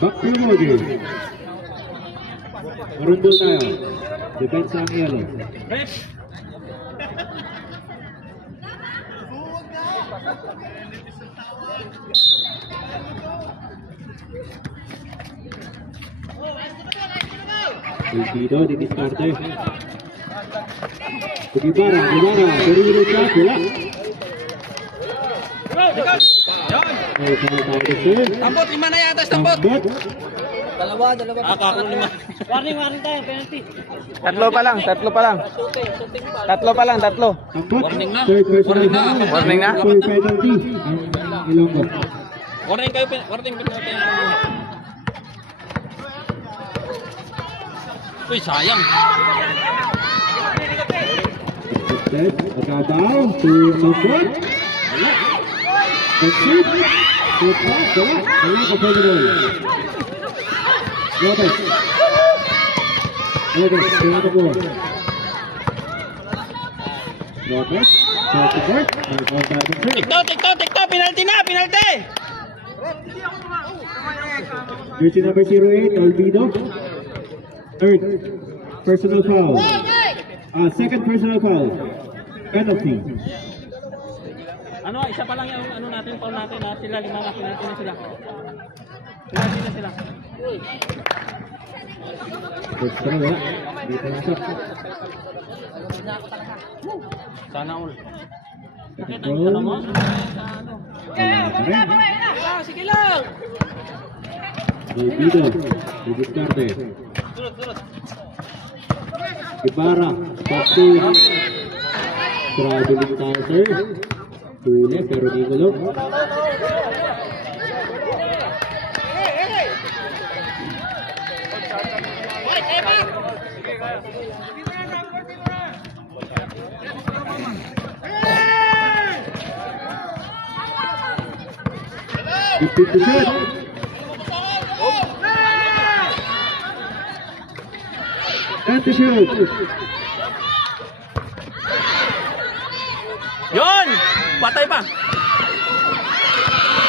Back to Mogi. Marumbol tayo. Depensa ang yellow. Olvido, didiskarte. Gibara. Berhenti shot, bola. May foul tayo dito. Tampot, 5 na yata, tampot. Tambot. Dalawa. Ako 5. Warning tayo, penalty. Tatlo pa lang. Tambot. Warning na. Third personal Warning na. foul. Warning na. For penalty. Ang Ilonggo. Warning kayo, warning. Uy, sayang. Set. Pagkabaw. To Tambot. Wala. Exit. Shoot pass. Wala ka pwede doon. Robert. Kaya ka po. Lopez, shot to court, may foul tayo ng sir. Tikto, penalty na, penalty! Jersey number 08, Olvido. Third personal foul. Second personal foul. Penalty. Ano, isa pa lang yung ano natin, foul natin na sila, lima na, penalty na sila. Penalty na sila. First try, wala. Dito na shot. Sana all. Second Ito yung ano mo? foul. Sa ano? Sige lang! Olvido. Didiskarte. Ibarra. Patu. Traveling tayo, sir. Huli, pero di gulong. Ipit to shot. And to shoot. Yun! Patay pa!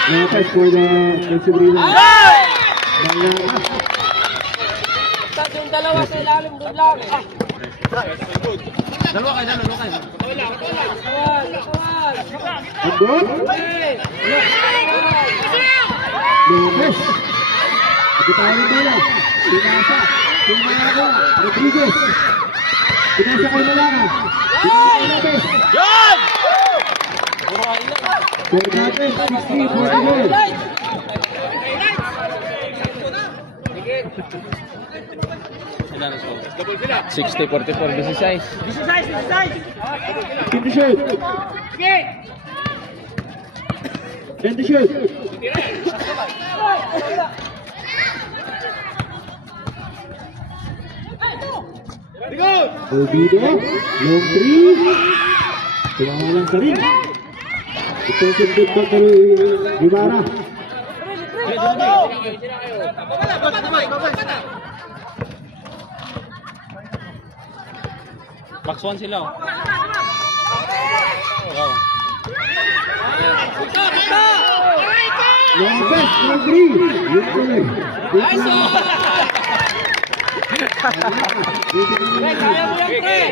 Nakapes for the Sabrina. Yung dalawa sa ilalim doon lang. Dalawa kayo. Kawal! Ang goal. Lopez. Ito tayo ng bola. Pinasa. Pinasa. Rodriguez. Pinasa kay Malaka. Pinasa kay Lopez. Yun! Fernandez, 16 for the goal. Sila na score. 60-44, 16. In the shoot. In the shoot. Olvido. Long three. Tumama lang sa ring. Ito yung feedback kay Ibarra. Box 1 sila oh. Wow. Lopez, long three. Yung tuloy. Kaya mo yan, pre!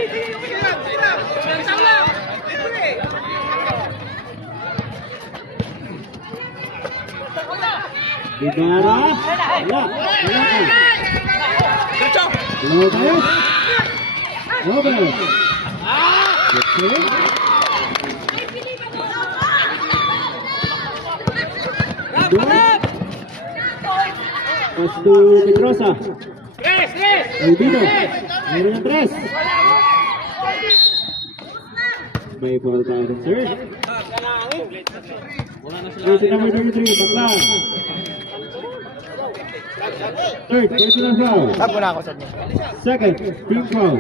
Ibarra. Wala. Wala ka. Lopez. Lopez. Okay. Pass to Pedrosa. Olvido. Meron ng tres. May foul tayo ng sir. Jersey number 33, Baklan. Third, personal foul. Tapo na ako sa inyo. Second, team foul.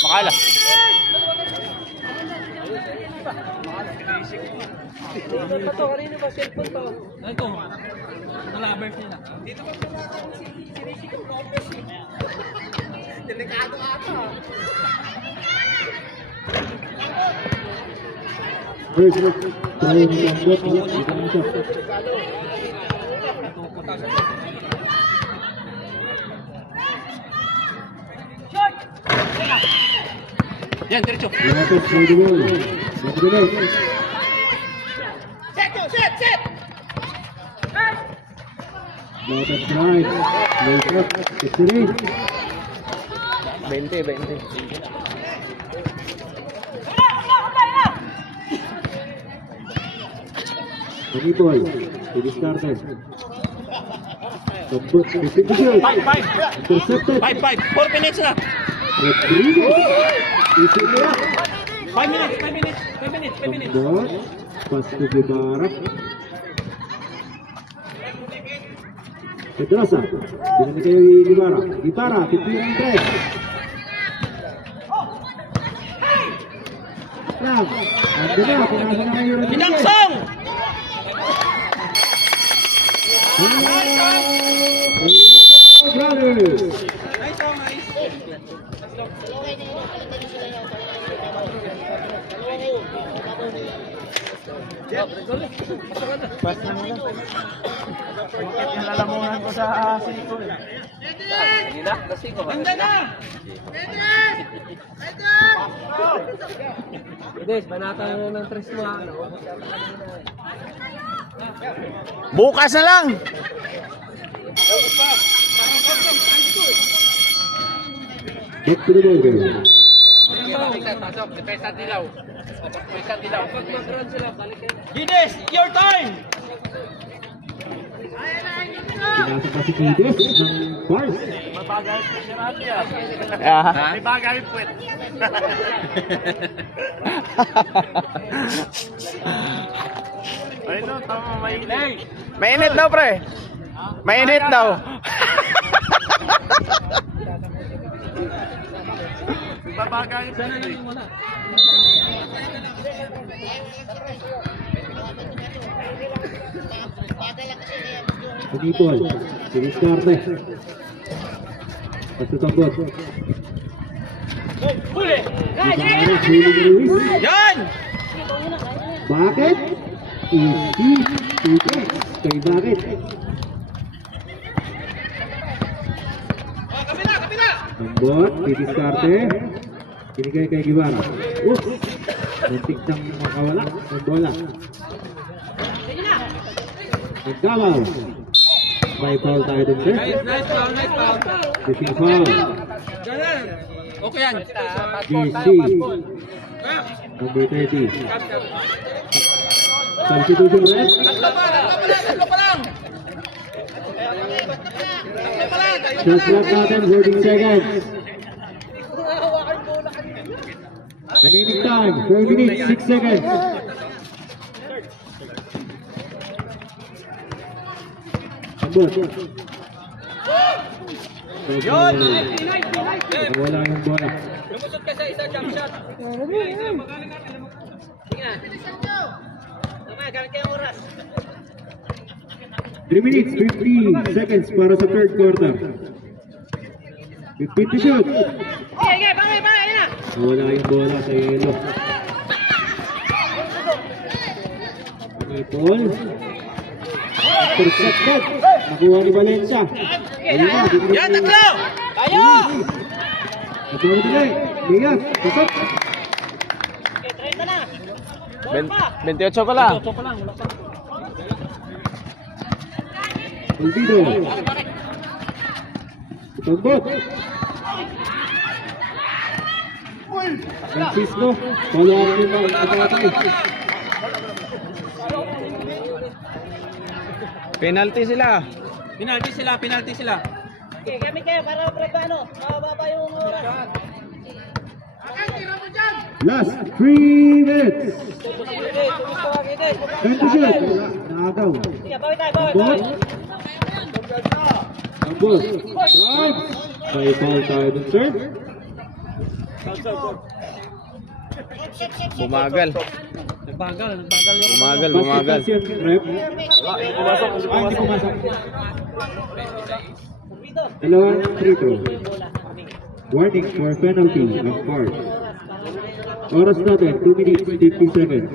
Makala. Ito, kanino ba cellphone to? Ito, nalabers nila. Delikado ata. First, try ng sambot. Dito na siya. Yan, diretso. Lopez for the ball. Nevertheless. Set! Lopez right. Late up. It's the ring. 20. Manipol. Didiskarte. Sambot. Ipit to shoot. 5. Intercepted. 5. 4 minutes na. Rodriguez. Ipit nila. 5 minutes. Sambot. Pass to Ibarra. Pedrosa. Dengan kay Ibarra. Ibarra. Titira ang tres. Lang. Ando na. Pinasa na kayo Rodriguez. Pinaksong! Brothers. Nice. Basta mo lang. Bakit yung lalamunan ko sa siko eh. Hindi na, kasi ko ba? Des, banatan mo ng 3 mo. Bukas na lang. Back to the ball game. Gides, your time! Pinasa pa si Kides ng Bars. Mabagay po si Rati ah. May bagay po eh. Ay no, tama, mainit. Mainit daw, pre. Mainit daw. Babagay po eh. Pagipol. Siniskarte. Pasutambot. Huli! Yan! Bakit? Easy. Ticket. Kay bakit? Tambot. Siniskarte. Binigay kay Guevara. Oops! Muntik nang makawala ng bola. Nagkawaw. May foul tayo dun, sir. Nice foul. Shooting foul. Ganun. Okay yan. JC. Number 30. Substitution rest. Tatlo pa lang. Shot clock natin, 14 seconds. Remaining time, 4 minutes, 6 seconds. Ambot. Yun! Wala yung bola. Lumusot ka sa isa, jump shot. Sige na. Mamaya, gamit kayo oras. 3 minutes, 50 seconds para sa third quarter. 15 to shoot. Okay, bangay, yan na. Wala yung bola sa yelo. Paul. Intercept back. Nakuha ni Valencia. Ayun na. Yan, tatlo! Tayo! Nakuha ni Dilay. Liyak. Pasok. 28 ko lang. Ito ko lang, wala pa. Olvido. Tambot. Francisco. Follow up yun na. Pagkakatay. Penalty sila. Penalty sila. Okay, gamit kayo para mababa yung oras. Last 3 minutes. 10 to shoot. Nakagaw. Sige, bawi tayo. Tambot. Tambot. Drive. May foul tayo dun, sir. Bumagal. Nagbagal yung... Bumagal. Rep. Hindi pumasok. Dalawang free throw. Warning for penalty of foul. Oras natin, 2 minutes, 50 seconds.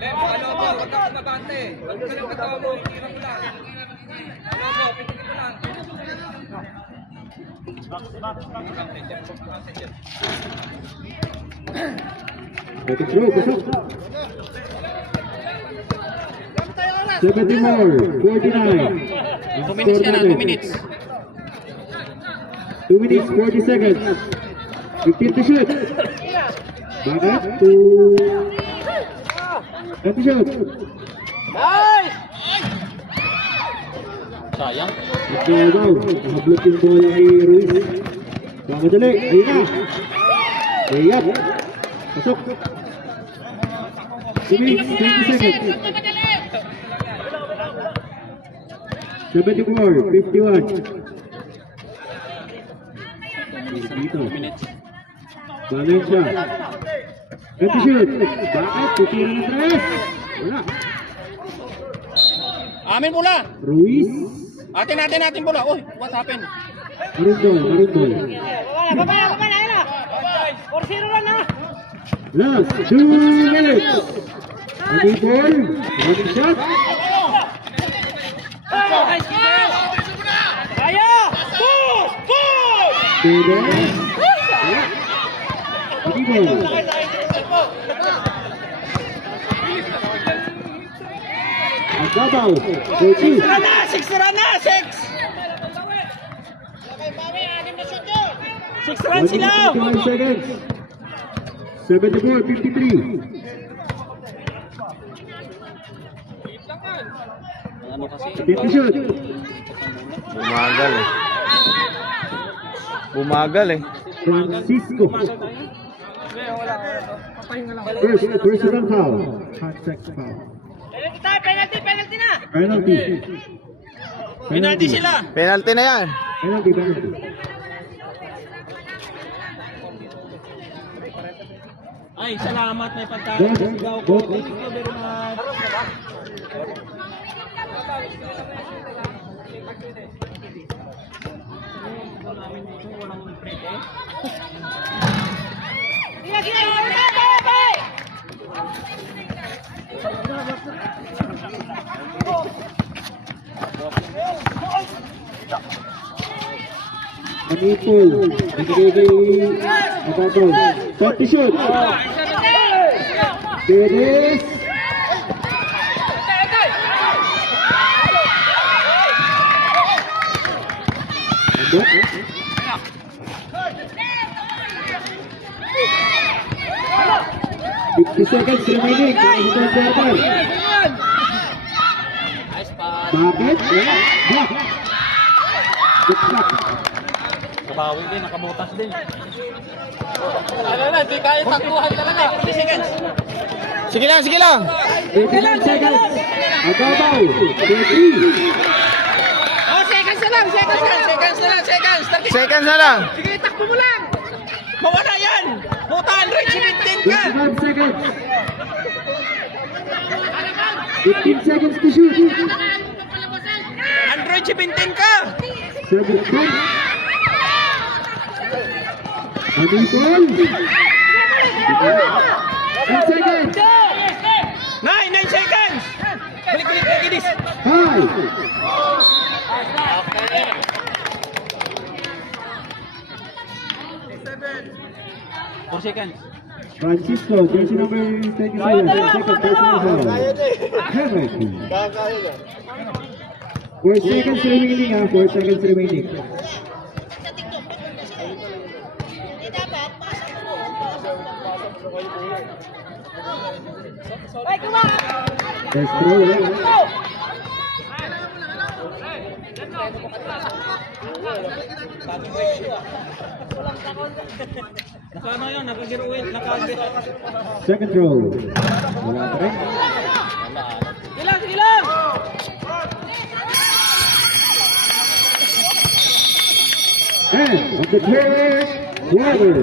Lemo, huwag ka kumabante. Huwag ka lang katawa mo, hirap mo lang. Lemo, pitigil mo lang. Ito throw, pasok. 74, 49. 2 minutes ka na, 2 minutes. 2 minutes, 40 seconds. 15 to shoot. Bakit? 10 to shoot. Sayang. Nagkabaw. Nakablot yung bola kay Ruiz. Kamadali. Ayun na. Layup. Pasok. 2 minutes, 20 seconds. 74, 51. Dito. Valencia. 20 shoot. Bakit? Tutira ng tres. Wala. Amin pula. Ruiz. Atin pula. Uy, what happened? Marindol. Baba na, ayun na. 4-0 lang na. Last 2 minutes. Manipol. Running shot. Kaya! Push! Tedes. Manipol. Agabaw. 14. 6 run na! 6 run sila! 1 seconds. 74-53. Ano kasi? Fifty shot. Bumagal eh. Francisco. First run foul. Contact foul. Penalty na! Penalty. Penalty sila. Penalty na yan. Penalty. Ay, salamat na ipagkakasigaw ko. Thank you very much. Manipol. Binigay kay Agabaw. 20 shot. Tedes. Andok. 50 seconds remaining. Bakit? Back. Good luck. Kabawi din, nakabutas din. Hindi tayo takbuhan talaga. 40 seconds. Sige lang. 89 seconds. Agabaw. 30. Oh, seconds na lang. Seconds na lang. Sige, takbo mo lang. Mawala yan. Puta, 117 ka. 25 seconds. 15 seconds to shoot. 117 ka. 7 points. Manipol. 10 seconds. 9 seconds. Balik, Idis. 5. 4 seconds. Francisco, jersey number 27. Second personal foul. Penalty. 4 seconds remaining, 4 seconds remaining. First throw, Nakano yun, nakagiruin, second throw. Wala pa rin. Sige lang! And of the third quarter.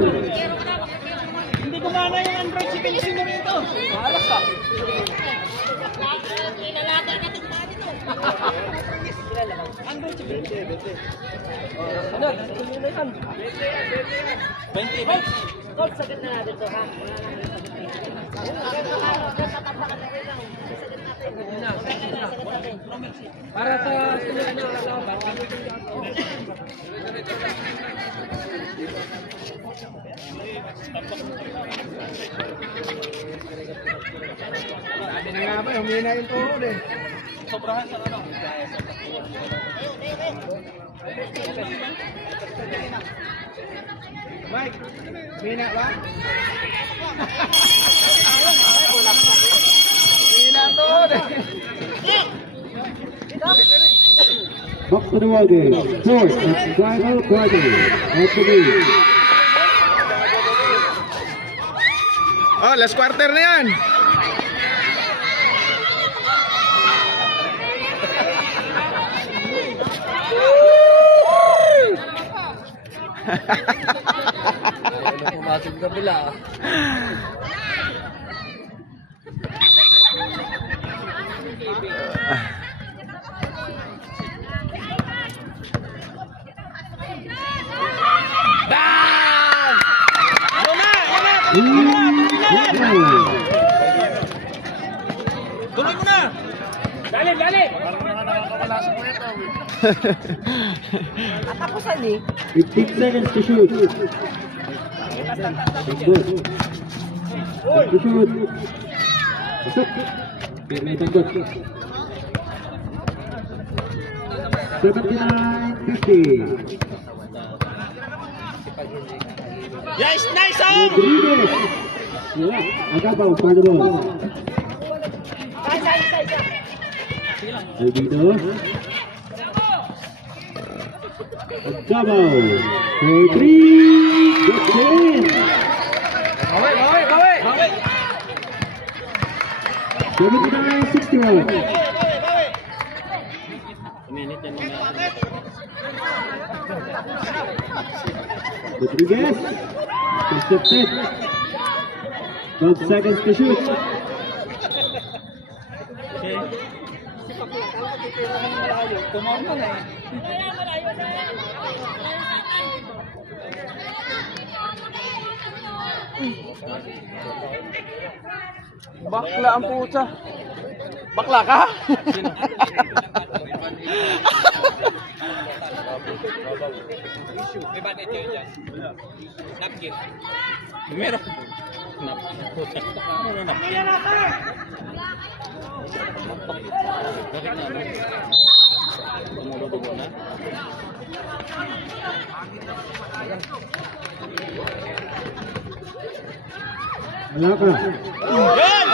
Hindi gumana yung Android si Pilisino rito. Malas ka. Android si Pilisino. Ano? Tumulay yan. 20. Coach, sagad na natin to ha. Para sa sunod na kalaban. Sabi na nga ba, humina yung tuhod eh. Sobrahan sa ano. Mike, humina ba? Humina ang tuhod eh. Back to the wall game. Fourth and final quarter of the game. Oh, last quarter na yan. Pumasok ka pala. Tuloy mo na! Dali, dali! 15 seconds to shoot. Good. To shoot. Pasok. Pero may tanggot. 79-50. Yes, nice on! Rodriguez. Wala. Agabaw, paano ball? Alvito. Agabaw. For 3. Gets in. Bawi! 79-61. Minute yan mamaya. Rodriguez. Intercepted. 12 seconds to shoot. Bakla ang puta. Bakla ka? May bandit kayo dyan. Napkin. Meron. Naputang. Ano na? Bakit na ano? Tumudugo na? Wala ka. Yan!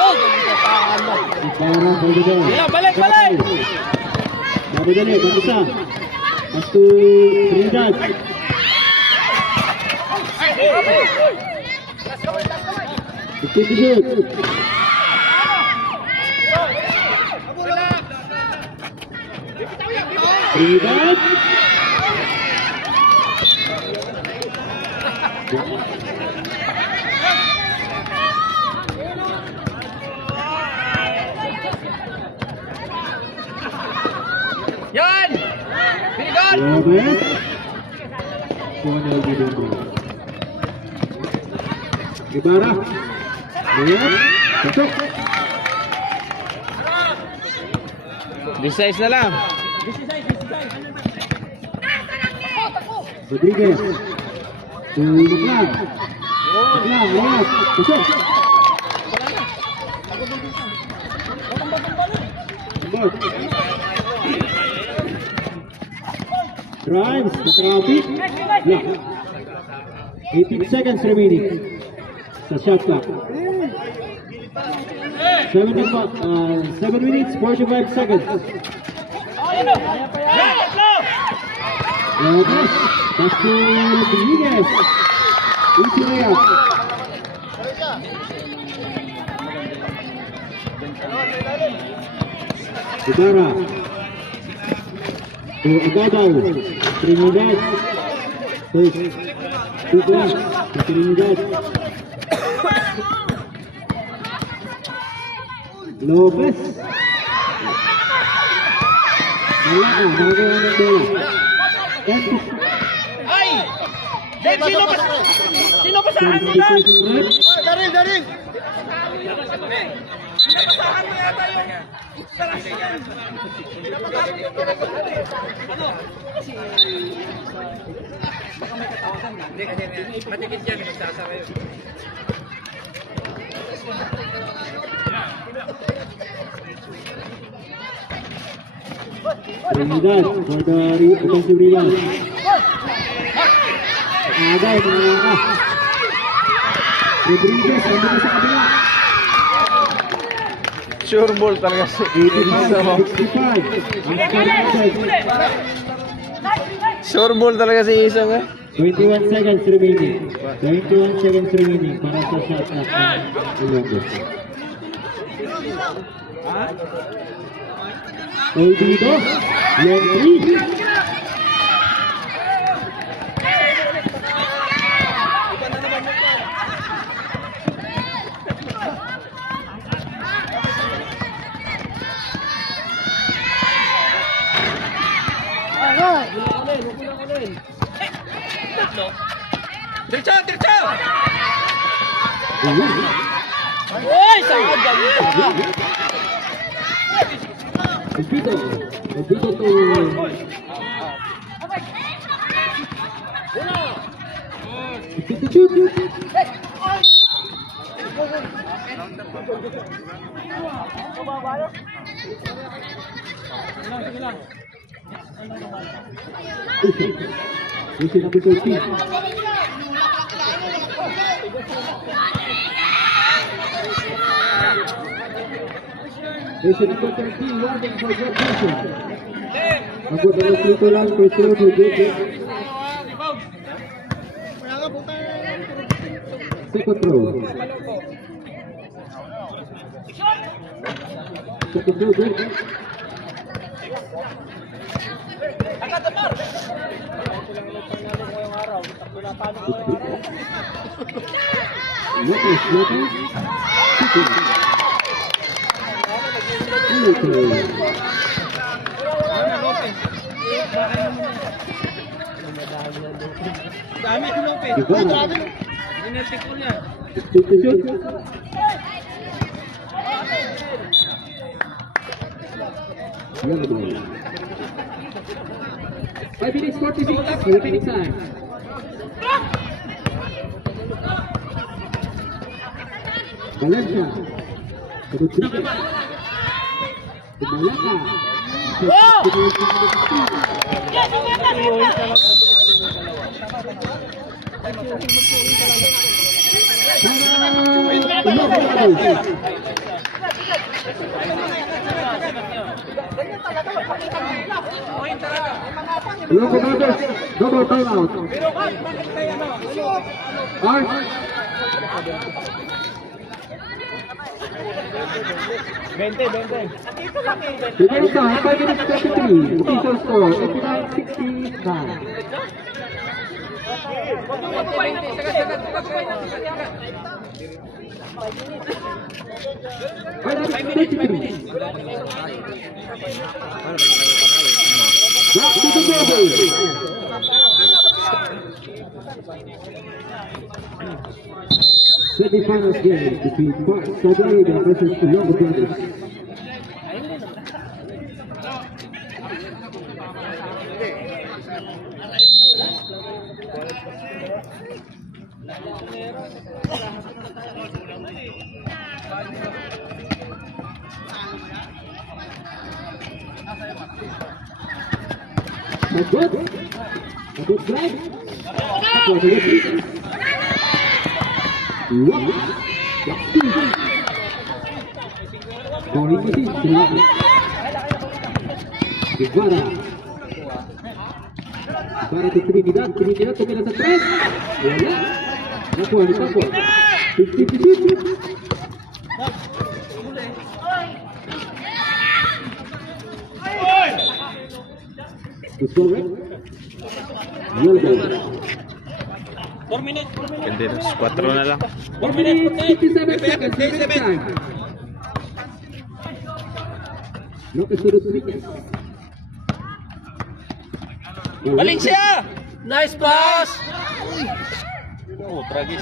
Parang pagdagal. Balik! Dali, mag-isa. As to Trinidad. Ito to shoot. Trinidad. Yan! Bigon! Robert. Cornel Guidondo. Ibarra. Ayan. Pasok. Resize na lang. Rodriguez. Maclan. Ayan. Pasok. Bot. Drives. Natrapit. Yeah. 18 seconds remaining sa shot clock. 7 minutes, 45 seconds. Lopez. Pass to Rodriguez. Easy layup. Ibarra. To Agabaw. Trinidad. First. 2 blocks. Trinidad. Lopez. Wala ka. Nagawa ng bola. Ay! Dave, sino ba sa ano na? Daryl! Sinabasahan mo yata yung saras yan. Ano? Baka may katawagan na. Hindi, kasi matikit yan. Nagsasara yun. Trinidad for the offensive rebound. Agay, mga ka. Rodriguez, ano na sa kabila? Sure ball talaga si 85-65. Sure ball talaga si Isong eh. 21 seconds remaining. 21 seconds remaining para sa shot clock ng Ilocos. Olvido, long three. Diretso! Uy! Saan ganyan ka? Pipito to Pipito shoot. Sige lang. Isi number 13. Isi number 13, warning for good vision. Ako dapat dito lang, first row for good vision. Second row. Second row, good. Dami ko Lopez. Inertik ko niya. Yellow ball. 5 minutes 46 remaining time. Valencia. Loco Brothers, double timeout. Art. Remaining time, 5 minutes 43. Official score, 89-69. Back to the Brothers. Semi-finals game between Saudi Arabia versus the Loco Brothers. Good drive. Scoring machine, Guevara to Trinidad tumira sa 3. Wala. Nakuha. 50-50. Scoring. Yellow ball. 4 minutes. Hindi, 4 na lang. 4 minutes, 57 seconds. Time. Lopez to Rodriguez. Valencia! Nice pass! Oh, tragis.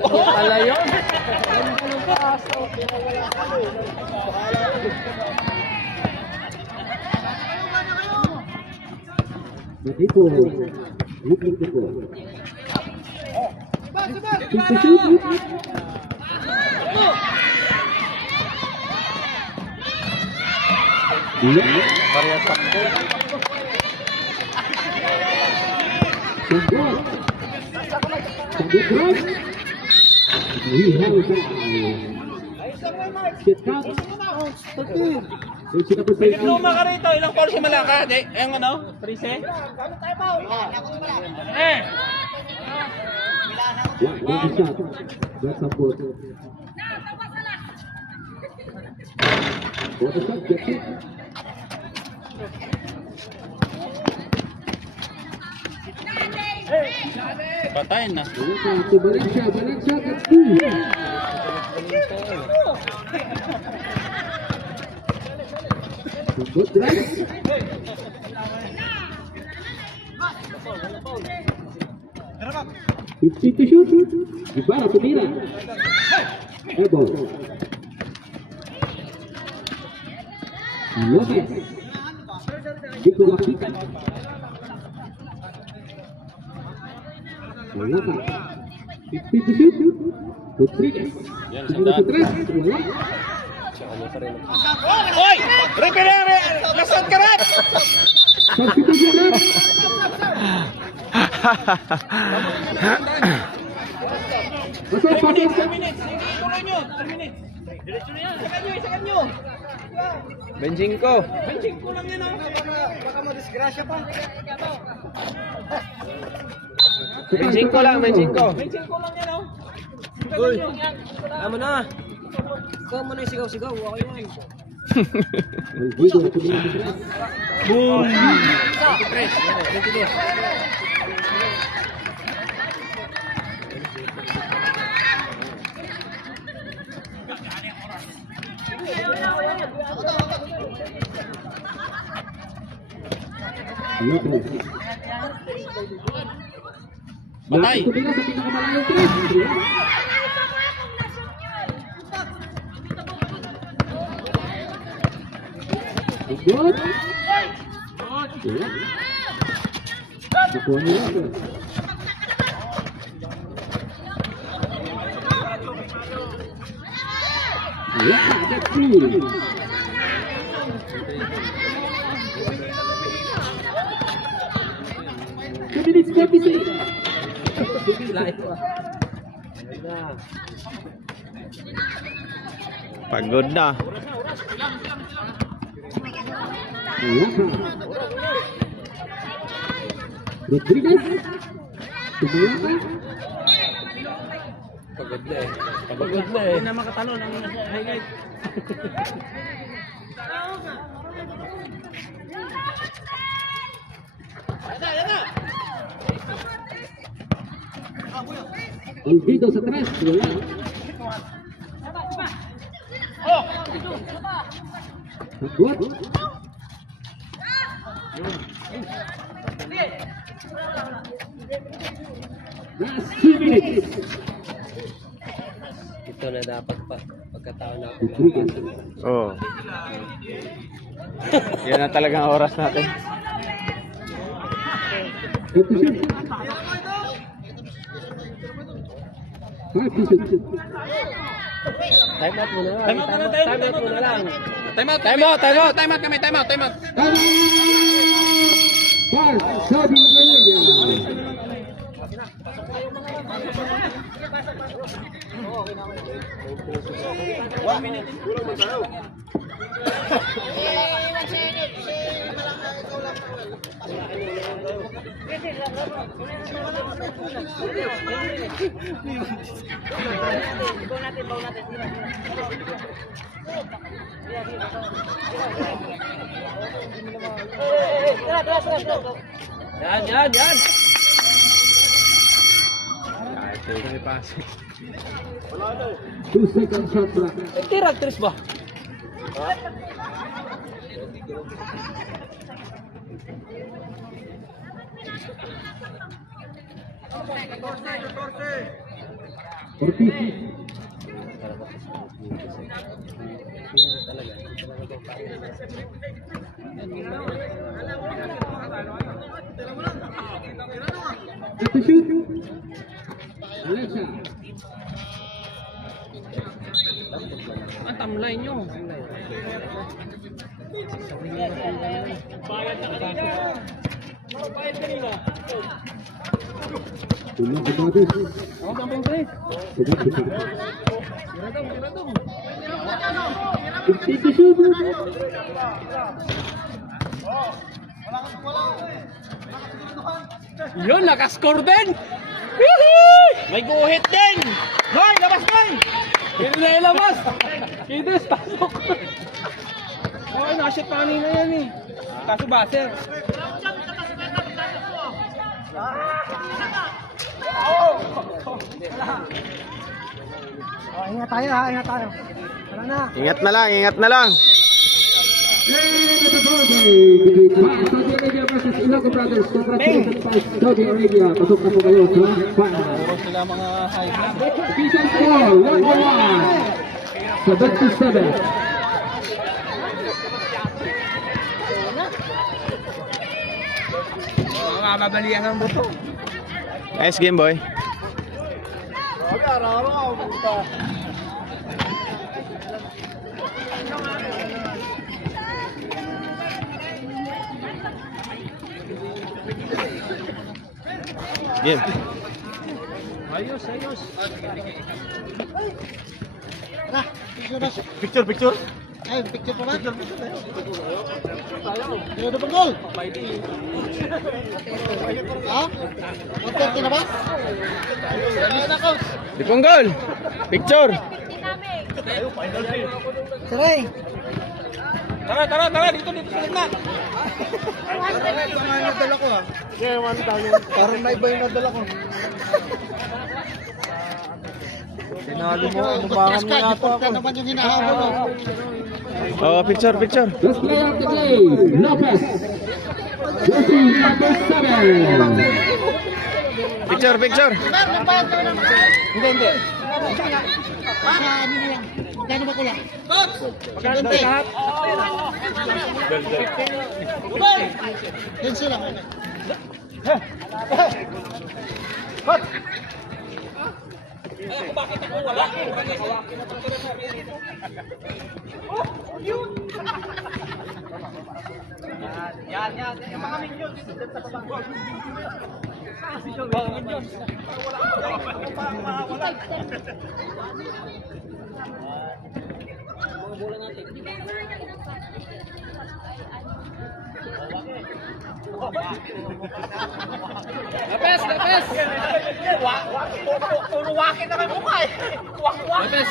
Oh, pala yun. Medico. Looking the ball. Shoot. Parehas takbo. Sanggol cross. We have a set count. Luma ka rito, ilang foul si Malaka? Yung ano? 13? One shot. That's a foot. What a shot, that's it. Patayin na. To Valencia, that's two. Good drive. 50 to shoot. Guevara tumira. Ebo. Lopez. Di ko makita. Wala pa. 50 to shoot. Rodriguez. Tingnan sa tres. Wala. Oy! Referee! Lasot ka rin! Substitution na. Pasok, pasok. 10 minutes. Sige, tuloy nyo. 10 minutes. Diretso na yan. Isagan nyo. Benching ko. Benching ko lang yan, oh. Benching ko lang, benching ko. Benching ko lang yan, oh. Tama na. Ikaw mo na yung sigaw-sigaw. Okay yan. Alvido, tumingin sa tres. Boom! 22. Lopez. Batay. Tumingin sa pinakamalayong tres. Good. Wala. Nakuha niya ito. Wala. That's two. Two minutes, 46. Pagod na. Wala pa. Rodriguez. Tumula pa. Pagod na eh. Pagod na eh. Hindi na makatalon ang highlight. Alvido sa tres. Wala. Sagot. Last 2 minutes. Ito na dapat pa. Pagkataon na. Rodriguez. Oo. Yan na talagang oras natin. Good to shoot. 5 to shoot. Time out muna. Time out muna, time out muna lang. Time out, time out, time out, time out kami, time out, time out. Pass. Sabi Galega. Yan. 2 seconds shot clock. Tira, Tris ba? Ortiz. Good to shoot. Alexa. Ang tamlay nyo. Bayad na kanina. Bayad kanina. Tulong sa batis. Ako kampong Chris. Sagot sa batis. Tiradong. 50 to shoot. Yun, nakascore din. May guhit din! Hoy, labas boy! Hindi na ilabas. Kides, pasok. Hoy, nakashot pa kanina yan eh. Kaso baser. Ingat tayo ha, ingat tayo. Wala na. Ingat na lang, ingat na lang. And the ball game between Saudi Arabia versus Ilocos Brothers. Congratulations pa Saudi Arabia. Pasok na po kayo sa final. Puro sila mga high blood. Official score, 1-1. 77. Makakabalian ng buto. Nice game, boy. Game. Tara, Picture, picture. ay, picture pa ba? Tirado pa goal. Ha? 130 na ba? Dipunggol. Picture. Saray. Tara, dito sa gitna. Parang naiba yung nadala ko. Tinalo mo, lumangan mo yata ako. Naman yung hinahabol mo. Oh, picture. Last player of the game, Lopez. Jersey number 7. Picture. Hindi. Para ano na lang. Gano ba ko lang? Maganda. 15 lang. Bakit ako wala? Lapes! Puro wakin na may mukha eh. Lapes!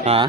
Ha?